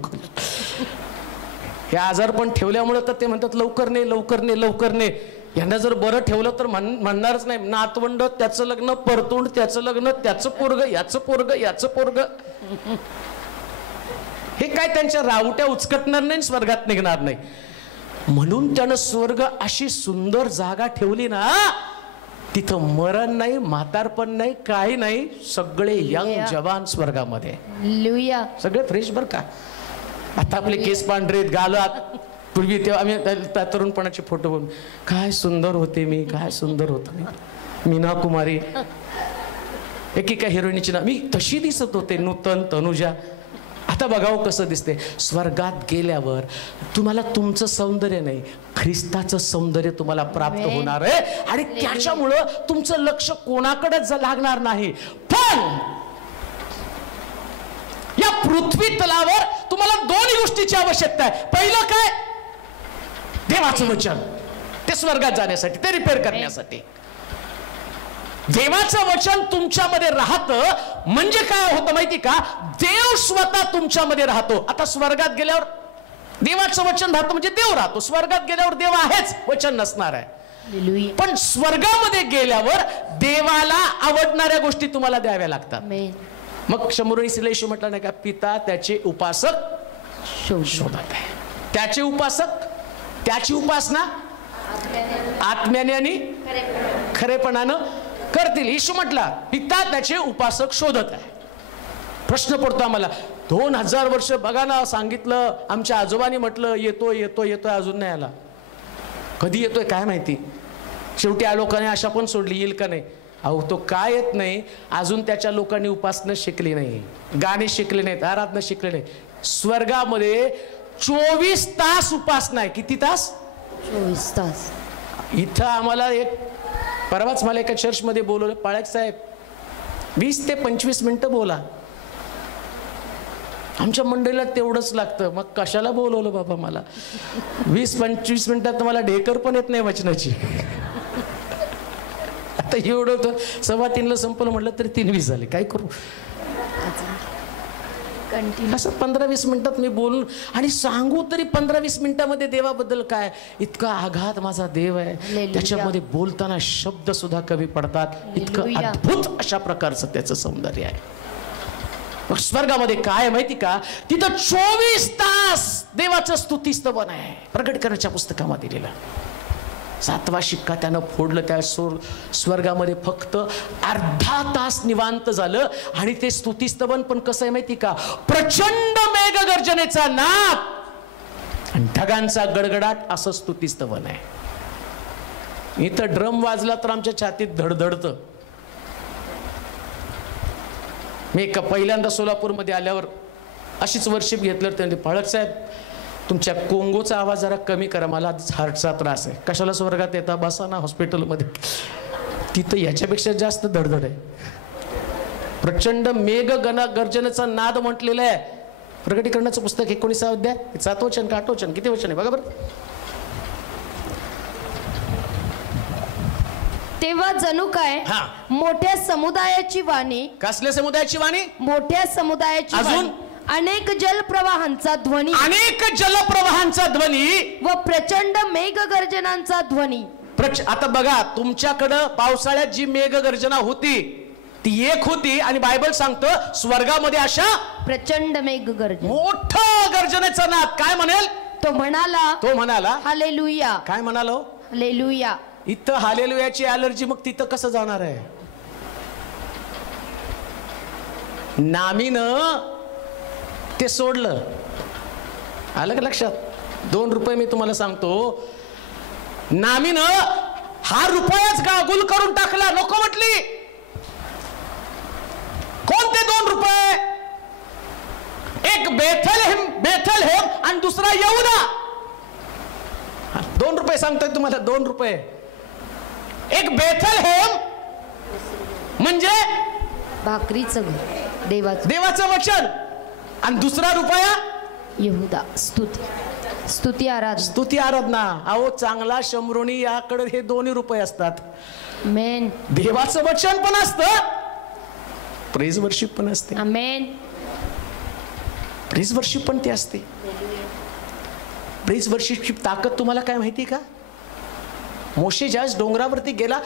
हे आजार पण ठेवल्यामुळे तर ते म्हणतात लवकर ने लवकर ने लवकर ने. यांना जर बरं ठेवलं तर म्हणणारच नाही. नातवंड त्याचं लग्न, परतोंड त्याचं लग्न, त्याचं पोरग, याचं पोरग, याचं पोरग. हे काय त्यांच्या रावट्या उचकटणार नाही, स्वर्गात निघणार नाही. म्हणून त्यानं स्वर्ग अशी सुंदर जागा ठेवली ना, तिथं मरण नाही, म्हातारपण नाही, काही नाही. सगळे यंग जवान स्वर्गामध्ये, सगळे फ्रेश. बर का, आता आपले केस पांढरेत, गालात. पूर्वी तेव्हा आम्ही तरुणपणाचे फोटो बघून काय सुंदर होते मी, काय सुंदर होतो मी. मीना कुमारी एकेका हिरोईनची ना, मी तशी दिसत होते. नूतन, तनुजा. आता बघावं कसं दिसते. स्वर्गात गेल्यावर तुम्हाला तुमचं सौंदर्य नाही, ख्रिस्ताचं सौंदर्य तुम्हाला प्राप्त होणार आहे. आणि त्याच्यामुळं तुमचं लक्ष कोणाकडे लागणार नाही. पण या पृथ्वी तलावर तुम्हाला दोन गोष्टीची आवश्यकता आहे. पहिलं काय? देवाचं वचन. ते स्वर्गात जाण्यासाठी, ते रिपेअर करण्यासाठी. देवाचं वचन तुमच्यामध्ये राहतं म्हणजे काय होतं माहिती का? देव स्वतः तुमच्यामध्ये राहतो. आता स्वर्गात गेल्यावर देवाचं वचन राहतं म्हणजे देव राहतो. स्वर्गात गेल्यावर देव आहेच, वचन नसणार आहे. पण स्वर्गामध्ये गेल्यावर देवाला आवडणाऱ्या गोष्टी तुम्हाला द्याव्या लागतात. मग शंभरुनी श्रीलेश म्हटलं नाही का, पिता त्याचे उपासक शोधत आहे. त्याचे उपासक, त्याची उपासना आत्म्याने आणि खरेपणानं करतील. येशू म्हटला पिता त्याचे उपासक शोधत आहे. प्रश्न पडतो आम्हाला, 2000 वर्ष बघा ना, सांगितलं आमच्या आजोबांनी, म्हटलं येतोय येतोय येतोय, अजून नाही आला. कधी येतोय काय माहिती. शेवटी या लोकांनी आशा पण सोडली, येईल का नाही. अहो तो काय येत नाही, अजून त्याच्या लोकांनी उपासना शिकली नाही, गाणे शिकले नाहीत, आराधना शिकले नाही. स्वर्गामध्ये 24 तास उपासना आहे. किती तास? 24 तास. इथं आम्हाला परवाच मला एका चर्चमध्ये बोलवलं, पाळक साहेब 20 ते 25 मिनिटं बोला. आमच्या मंडळीला तेवढंच लागतं. मग कशाला बोलवलं बाबा मला? 20-25 मिनिटात तुम्हाला ढेकर पण येत नाही वचनाची. आता एवढं होतं, 2:15 संपलं म्हटलं तरी 3:20 झाले. काय करू? असं 15-20 मिनिटात मी बोलून आणि सांगू तरी 15-20 मिनिटामध्ये देवाबद्दल काय. इतका आघात माझा देव आहे, त्याच्यामध्ये बोलताना शब्द सुद्धा कमी पडतात. इतकं अद्भुत अशा प्रकारचं त्याचं सौंदर्य आहे. मग स्वर्गामध्ये काय माहिती का, तिथं 24 तास देवाचं स्तुतिस्तवन आहे. प्रकट करण्याच्या पुस्तकामध्ये दिलेलं. 7वा शिक्का त्यानं फोडलं. त्या स्वर्गामध्ये फक्त अर्धा तास निवांत झालं. आणि ते स्तुतिस्तवन पण कसं आहे माहिती का, प्रचंड मेघगर्जनेचा नाद आणि ढगांचा गडगडाट असं स्तुतिस्तवन आहे. इथं ड्रम वाजला तर आमच्या छातीत धडधडतं. मी पहिल्यांदा सोलापूरमध्ये आल्यावर अशीच वर्शिप घेतलं. त्यांनी पाळक साहेब तुमच्या कोंगोचा आवाज जरा कमी करा, मला हार्टचा त्रास आहे. कशाला स्वर्गात येता, बसा ना हॉस्पिटलमध्ये. तिथं याच्यापेक्षा जास्त धडधड आहे. प्रचंड मेघ गर्जनेचा नाद म्हटलेला आहे. प्रकटीकरणाचं पुस्तक 19 अध्याय 7 वचन का 8 वचन, किती वचन आहे बघा बरं. तेव्हा जणू काय मोठ्या समुदायाची वाणी. कसल्या समुदायाची वाणी? मोठ्या समुदायाची. अजून अनेक जलप्रवाहांचा ध्वनी. अनेक जलप्रवाहांचा ध्वनी व प्रचंड मेघगर्जनांचा ध्वनी. आता बघा, तुमच्याकडं पावसाळ्यात जी मेघगर्जना होती ती एक होती, आणि बायबल सांगतं स्वर्गामध्ये अशा प्रचंड मेघगर्जना, मोठं गर्जनेचा नाद. काय म्हणेल तो? म्हणाला हालेलुया. काय म्हणालो? हालेलुया. इथं हालेलुयाची ॲलर्जी, मग तिथं कसं जाणार आहे? नामीनं ते सोडलं. आलं का लक्षात? 2 रुपये मी तुम्हाला सांगतो, नामीनं हा रुपयाच गागुल करून टाकला. नको म्हटली. कोणते 2 रुपये? एक बेथलहेम आणि दुसरा यहूदा. 2 रुपये सांगतोय तुम्हाला, 2 रुपये. एक बेथलहेम म्हणजे भाकरीचं देवाचं वचन, आणि दुसरा रुपया यहूदा. स्तुती आराधना. अहो चांगला शंभरोणी याकडे हे 2 रुपये असतात. मेन देवाचं वचन पण असतं प्रेज वर्शिप पण असते. आमेन. प्रेज वर्शिप पण ते असते. प्रेज वर्शिपची ताकद तुम्हाला काय माहिती का? मोशे ज्यावेळेस डोंगरावरती गेला,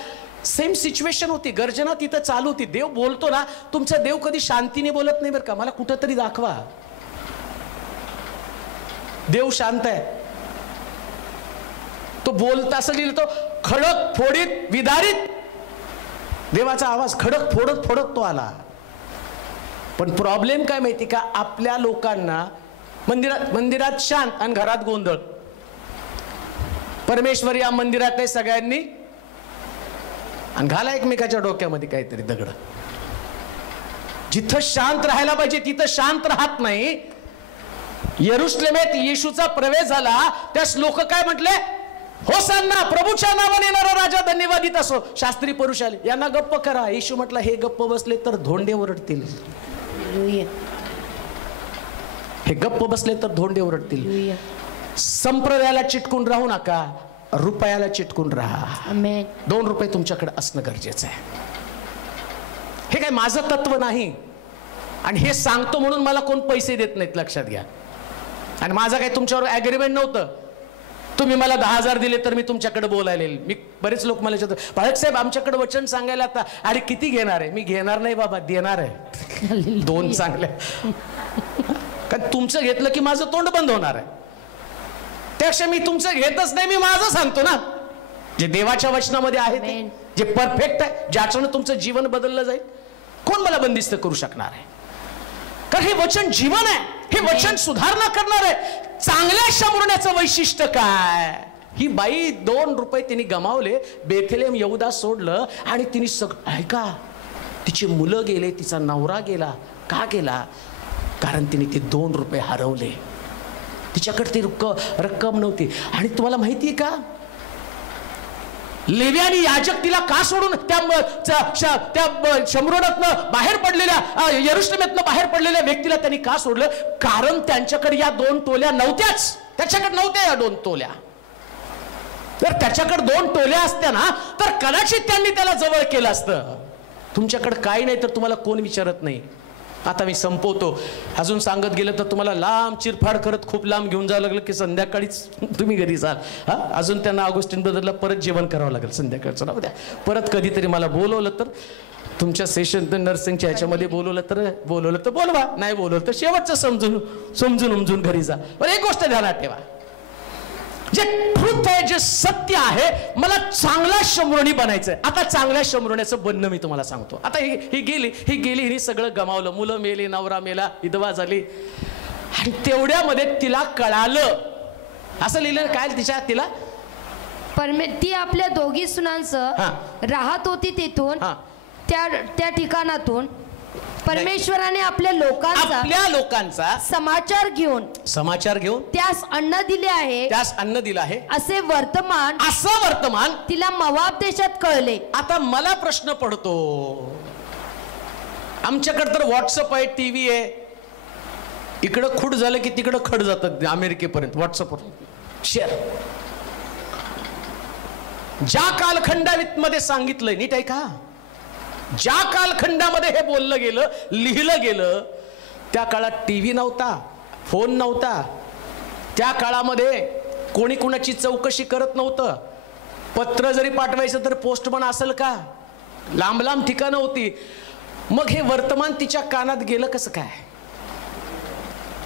सेम सिच्युएशन होती, गर्जना तिथं चालू होती. देव बोलतो ना, तुमचा देव कधी शांतीने बोलत नाही बरं का. मला कुठंतरी दाखवा देव शांत आहे. तो बोलता असं लिहिलं, तो खडक फोडीत विदारित, देवाचा आवाज खडक फोडत फोडत तो आला. पण प्रॉब्लेम काय माहिती का? आपल्या लोकांना मंदिरात शांत आणि घरात गोंधळ. परमेश्वर या मंदिरात आहे सगळ्यांनी, आणि घाला एकमेकाच्या डोक्यामध्ये काहीतरी दगड. जिथं शांत राहायला पाहिजे तिथं शांत राहत नाही. यरुशलेमेत येशूचा प्रवेश झाला, त्यास लोक काय म्हटले? होसान्ना, प्रभूच्या नावाने येणारा राजा धन्यवादित असो. शास्त्री पुरुष आले, यांना गप्प करा. येशू म्हटला, हे गप्प बसले तर धोंडे ओरडतील. हे गप्प बसले तर धोंडे ओरडतील. संप्रदायाला चिटकून राहू नका, रुपयाला चिटकून राहा. 2 रुपये तुमच्याकडे असणं गरजेचं आहे. हे काय माझं तत्व नाही, आणि हे सांगतो म्हणून मला कोण पैसे देत नाहीत, लक्षात घ्या. आणि माझा काही तुमच्यावर ॲग्रीमेंट नव्हतं. तुम्ही मला 10,000 दिले तर मी तुमच्याकडे बोलायला येईल. मी बरेच लोक मला विचारतात, पाळक साहेब आमच्याकडे वचन सांगायला आता, अरे किती घेणार आहे? मी घेणार नाही बाबा, देणार आहे 2 चांगले. कारण तुमचं घेतलं की माझं तोंड बंद होणार आहे. त्यापेक्षा मी तुमचं घेतच नाही, मी माझं सांगतो ना, जे देवाच्या वचनामध्ये आहे ते, जे परफेक्ट आहे, ज्याच्यानं तुमचं जीवन बदललं जाईल. कोण मला बंदिस्त करू शकणार आहे? कारण हे वचन जीवन आहे, हे वचन सुधारणा करणार आहे. चांगल्या शमरण्याचं वैशिष्ट्य काय? ही बाई 2 रुपये तिने गमावले, बेथलेम यहूदा सोडलं, आणि तिने ऐका, तिची मुलं गेले, तिचा नवरा गेला. का गेला? कारण तिने ते 2 रुपये हरवले. तिच्याकडे ती रक्कम नव्हती. आणि तुम्हाला माहिती आहे का, लेवी आणि याजक तिला का सोडून त्या शमरोनातनं बाहेर पडलेल्या, यरुशलेमेतनं बाहेर पडलेल्या व्यक्तीला त्यांनी का सोडलं? कारण त्यांच्याकडे या 2 तोल्या नव्हत्याच. त्याच्याकडे नव्हत्या या 2 तोल्या. तर त्याच्याकडे 2 तोल्या असत्या ना, तर कदाचित त्यांनी त्याला जवळ केलं असतं. तुमच्याकडे काही नाही तर तुम्हाला कोण विचारत नाही. आता मी संपवतो. अजून सांगत गेलं तर तुम्हाला लांब चिरफाड करत खूप लांब घेऊन जावं लागलं की संध्याकाळीच तुम्ही घरी जाल. अजून त्यांना ऑगस्टिन ब्रदरला परत जेवण करावं लागेल संध्याकाळचं. राहू द्या, परत कधीतरी मला बोलवलं तर, तुमच्या सेशन नर्सिंगच्या ह्याच्यामध्ये बोलवलं तर बोलवा, नाही बोलवलं तर शेवटचं समजून उमजून घरी जा. पण एक गोष्ट ध्यानात ठेवा, जे ट्रुथ आहे, जे सत्य आहे, मला चांगला शमरोणी बनायचंय. आता चांगल्या शमरोण्याचं बनणं मी तुम्हाला सांगतो. आता ही गेली हिने सगळं गमावलं, मुलं मेली, नवरा मेला, विधवा झाली, आणि तेवढ्यामध्ये तिला कळालं, असं लिहिलं काय तिला, ती आपल्या दोघी सुनांसह राहत होती. तिथून त्या ठिकाणातून परमेश्वराने आपल्या लोकांचा समाचार घेऊन त्यास अन्न दिले आहे, असे वर्तमान तिला मोआब देशात कळले. आता मला प्रश्न पडतो, आमच्याकडे तर व्हॉट्सअप आहे, टीव्ही आहे, इकडं खूट झालं की तिकडं खड जातात अमेरिकेपर्यंत व्हॉट्सअपवर शेअर. ज्या कालखंडामध्ये सांगितलंय, नीट आहे का, ज्या कालखंडामध्ये हे बोललं गेलं, लिहिलं गेलं, त्या काळात टीव्ही नव्हता, फोन नव्हता, त्या काळामध्ये कोणी कुणाची चौकशी करत नव्हतं. पत्र जरी पाठवायचं तर पोस्टमन असेल का, लांब लांब ठिकाणं होती. मग हे वर्तमान तिच्या कानात गेलं कसं काय?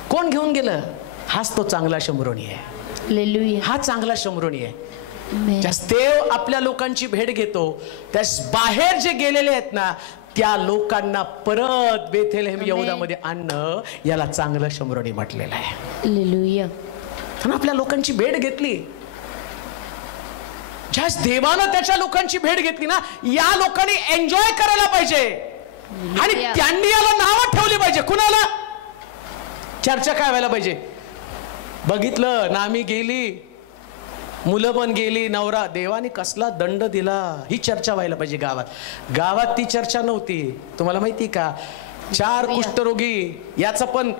कोण घेऊन गेलं? हाच तो चांगला शमरोणी आहे. हा चांगला शमरोणी आहे. ज्यास देव आपल्या लोकांची भेट घेतो, त्यास बाहेर जे गेलेले आहेत ना, त्या लोकांना परत बेथलेहेम यहूदामध्ये आणणं, याला चांगलं शमरोणी म्हटलेलं आहे. हालेलुया. आपल्या लोकांची भेट घेतली. ज्यास देवानं त्याच्या लोकांची भेट घेतली ना, या लोकांनी एन्जॉय करायला पाहिजे, आणि त्यांनी याला नावं ठेवली पाहिजे. कुणाला? चर्चा काय व्हायला पाहिजे? बघितलं, नामी गेली, मुलं पण गेली, नवरा, देवाने कसला दंड दिला, ही चर्चा व्हायला पाहिजे गावात ती चर्चा नव्हती. तुम्हाला माहिती का, 4 कुष्ठरोगी, याचा पण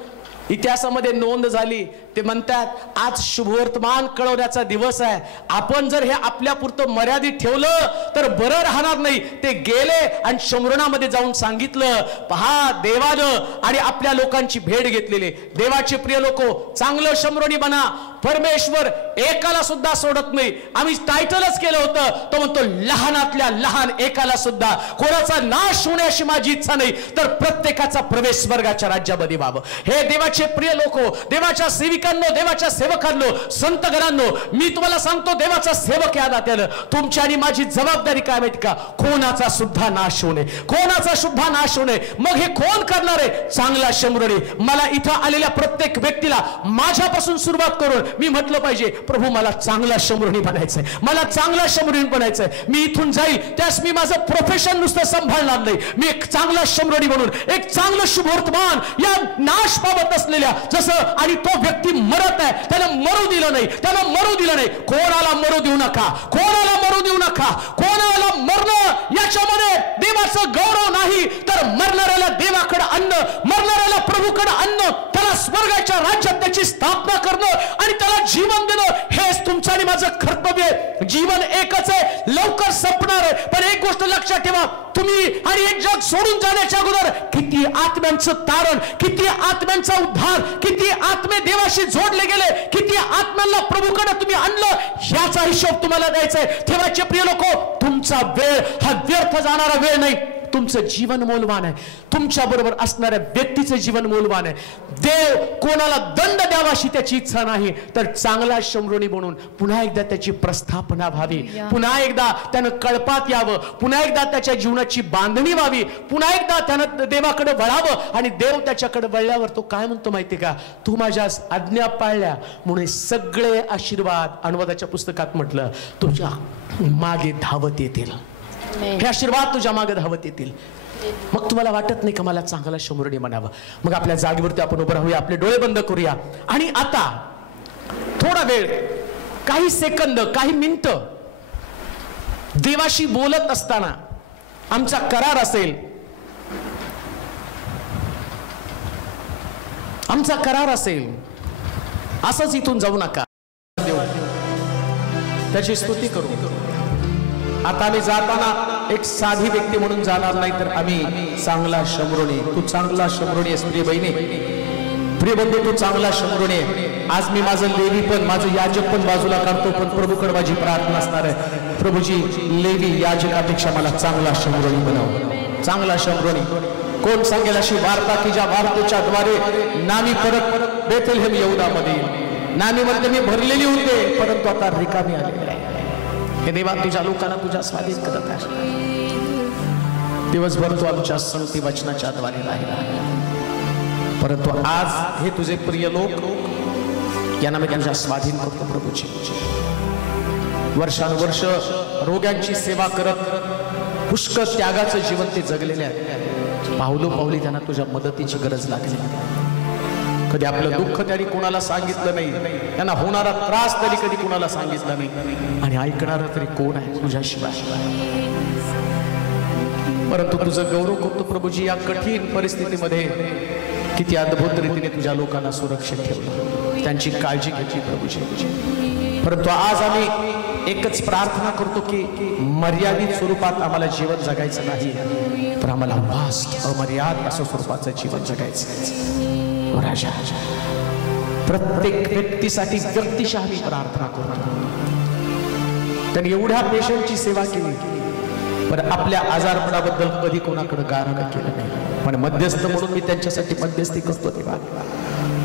इतिहासामध्ये नोंद झाली. ते म्हणतात आज शुभवर्तमान कळवण्याचा दिवस आहे. आपण जर हे आपल्या पुरतं मर्यादित ठेवलं तर बरं राहणार नाही. ते गेले आणि शमरोनामध्ये जाऊन सांगितलं, पहा देवानं आणि आपल्या लोकांची भेट घेतलेली. देवाचे प्रिय लोक, चांगलं शमरोनी बना. परमेश्वर एकाला सुद्धा सोडत नाही. आम्ही टायटलच केलं होतं, तो म्हणतो लहानातल्या लहान एकाला सुद्धा. कोणाचा नाश होण्याची माझी इच्छा नाही, तर प्रत्येकाचा प्रवेश स्वर्गाच्या राज्यामध्ये व्हावं. हे देवाचे प्रिय लोक, देवाच्या सेविकांनो, देवाच्या सेवकांनो, संतगणांनो, मी तुम्हाला सांगतो, देवाचा सेवक या नात्यानं तुमची आणि माझी जबाबदारी काय माहिती का? कोणाचा सुद्धा नाश होणे, कोणाचा सुद्धा नाश होणे. मग हे कोण करणार आहे? चांगला शमरोनी. मला इथं आलेल्या प्रत्येक व्यक्तीला माझ्यापासून सुरुवात करून मी म्हटलं पाहिजे, प्रभू मला चांगला शमरोनी बनायचंय, मला चांगला शमरोनी बनायचंय. मी इथून जाईल त्यास मी माझं प्रोफेशन नुसतं सांभाळणार नाही. मी एक चांगला शमरोनी बनून एक चांगलं शुभवर्तमान या नाश पावत असलेल्या, जसं आणि तो व्यक्ती मरत आहे, त्याला मरू दिलं नाही, त्याला मरू दिलं नाही. कोणाला मरू देऊ नका, कोणाला मरू देऊ नका. कोणाला मरणं याच्यामध्ये देवाचं गौरव नाही, तर मरणाऱ्याला देवाकडे अन्न, मरणाऱ्याला प्रभूकडे अन्न, त्याला स्वर्गाच्या राज्यात त्याची स्थापना करणं आणि त्याला जीवन देणं, हेच तुमचं आणि माझं कर्तव्य आहे. जीवन एकच आहे, लवकर संपणार आहे. पण एक गोष्ट लक्षात ठेवा, तुम्ही आणि एक जग सोडून जाण्याच्या अगोदर किती आत्म्यांचं तारण, किती आत्म्यांचा उद्धार, किती आत्मे देवाशी जोडले गेले, किती आत्म्यांना प्रभूकडे तुम्ही आणलं, ह्याचा हिशोब तुम्हाला द्यायचा आहे. देवाचे प्रिय लोक, तुमचा वेळ हा व्यर्थ जाणारा वेळ नाही. तुमचं जीवन मौल्यवान आहे. तुमच्या बरोबर असणाऱ्या व्यक्तीचं जीवन मौल्यवान आहे. देव कोणाला दंड द्यावाशी त्याची इच्छा नाही, तर चांगला शमरोनी बनून पुन्हा एकदा त्याची प्रस्थापना व्हावी, पुन्हा एकदा त्यानं कळपात यावं, पुन्हा एकदा त्याच्या जीवनाची बांधणी व्हावी, पुन्हा एकदा त्यानं देवाकडे वळावं. आणि देव त्याच्याकडे वळल्यावर तो काय म्हणतो माहिती का? तू माझ्या आज्ञा पाळल्या म्हणून सगळे आशीर्वाद, अनुवादाच्या पुस्तकात म्हटलं, तुझ्या मागे धावत येतील. हे आशीर्वाद तुझ्या मागे धावत येतील. मग तुम्हाला वाटत नाही का मला चांगला शमरोनी म्हणावं? मग आपल्या जागेवरती आपण उभं राहूया, आपले डोळे बंद करूया आणि आता थोडा वेळ, काही सेकंद, काही मिनिटं देवाशी बोलत असताना आमचा करार असेल, आमचा करार असेल, असंच इथून जाऊ नका. त्याची स्तुती करू. आता आम्ही जाताना एक साधी व्यक्ती म्हणून जाणार नाही, तर आम्ही चांगला शमरोनी. तू चांगला शमरोनी आहेस प्रिय बहिणी, प्रिय बंधू, तू चांगला शमरोनी आहे. आज मी माझं लेवी पण, माझं याजक पण बाजूला काढतो, पण प्रभूकडे माझी प्रार्थना असणार आहे, प्रभूजी लेवी याजकापेक्षा मला चांगला शमरोनी बनव. चांगला शमरोनी कोण सांगेल अशी वार्ता की ज्या वार्तेच्या द्वारे नामी परत बेथलेहेम यहूदामध्ये, नामी मध्ये मी भरलेली होते परंतु आता रिकामी आलेली आहे. हे देवा तुझ्या लोकांना तुझ्या स्वाधीन करत आहे. दिवसभर तू आमच्या संगती वचनाच्या द्वारे राहिला, परंतु आज हे तुझे प्रिय लोक यांना मी त्यांच्या स्वाधीन करतो. प्रभूची वर्षानुवर्ष रोग्यांची सेवा करत पुष्कळ त्यागाचं जीवन ते जगलेले आहेत. पावलो पावली त्यांना तुझ्या मदतीची गरज लागली. कधी आपलं दुःख त्यांनी कोणाला सांगितलं नाही, त्यांना होणारा त्रास तरी कधी कोणाला सांगितला नाही, आणि ऐकणार तरी कोण आहे तुझ्याशिवाय. परंतु तुझं गौरव करतो प्रभूजी, या कठीण परिस्थितीमध्ये किती अद्भुत रीतीने तुझ्या लोकांना सुरक्षित ठेवलं, त्यांची काळजी घेतली प्रभूजी. परंतु आज आम्ही एकच प्रार्थना करतो की मर्यादित स्वरूपात आम्हाला जीवन जगायचं नाही, तर आम्हाला वास्ट अमर्याद असं स्वरूपाचं जीवन जगायचं. राजा प्रत्येक व्यक्तीसाठी व्यक्तिशः मी प्रार्थना करतो. त्यांनी एवढ्या पेशंटची सेवा केली, पण आपल्या आजारपणाबद्दल कधी कोणाकडे गारहाण केलं नाही. पण मध्यस्थ म्हणून मी त्यांच्यासाठी मध्यस्थी करतो. तेव्हा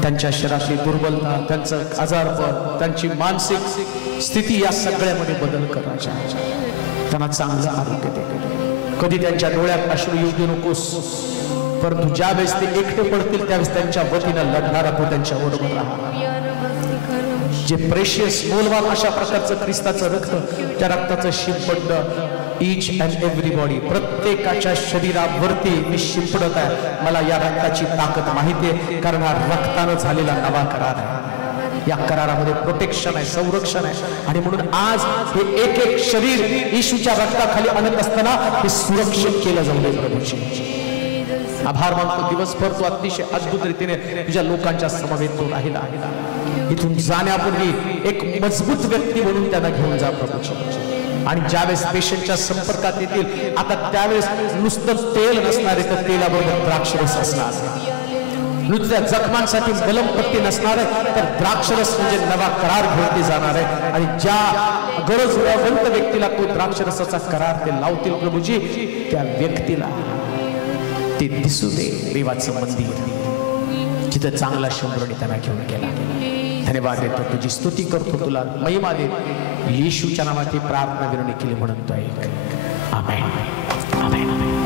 त्यांच्या शरीराची दुर्बलता, त्यांचं आजारपण, त्यांची मानसिक स्थिती, या सगळ्यामध्ये बदल कर राजा. त्यांना चांगलं आरोग्य दे. कधी त्यांच्या डोळ्यात अश्रू येऊ देऊ नकोस, परंतु ज्या वेळेस ते एकटे पडतील त्यावेळेस त्यांच्या वतीनं लढणारा तो त्यांच्या बरोबर राहा. जे प्रेशियस मौल्यवान अशा प्रकारचं ख्रिस्ताचं रक्त, त्या रक्ताचं शिंपडणं ईच अँड एव्हरीबॉडी, प्रत्येकाच्या शरीरावरती मी शिंपडत आहे. मला या रक्ताची ताकद माहिती आहे, कारण हा रक्तानं झालेला नवा करार आहे. या करारामध्ये प्रोटेक्शन आहे, संरक्षण आहे, आणि म्हणून आज हे एक एक शरीर येशूच्या रक्ताखाली आणत असताना हे सुरक्षित केलं जाऊ दे प्रभूजी. आभार मानतो दिवसभर तू अतिशय अद्भुत रीतीने तुझ्या लोकांच्या समवेत तू राहिला. इथून जाण्यापूर्वी एक मजबूत व्यक्ती म्हणून त्यांना घेऊन जा प्रभूजी. आणि ज्यावेळेस पेशंटच्या संपर्कात येतील आता त्यावेळेस नुसतं तेल नसणारे तर तेलाबरोबर द्राक्षरस असणार. नुसत्या जखमांसाठी मलमपट्टी नसणार आहे तर द्राक्षरस म्हणजे नवा करार घेतली जाणार आहे. आणि ज्या गरजवंत व्यक्तीला तो द्राक्षरसाचा करार ते लावतील प्रभूजी त्या व्यक्तीला ते दिसू दे देवाचं मंदिर जिथं चांगला शंभरणी त्यांना घेऊन गेला. धन्यवाद देतो तुझी स्तुती करतो तुला महिमा दे येशूच्या नावाची प्रार्थना विनंती केली म्हणून तो ऐक. आमेन आमेन.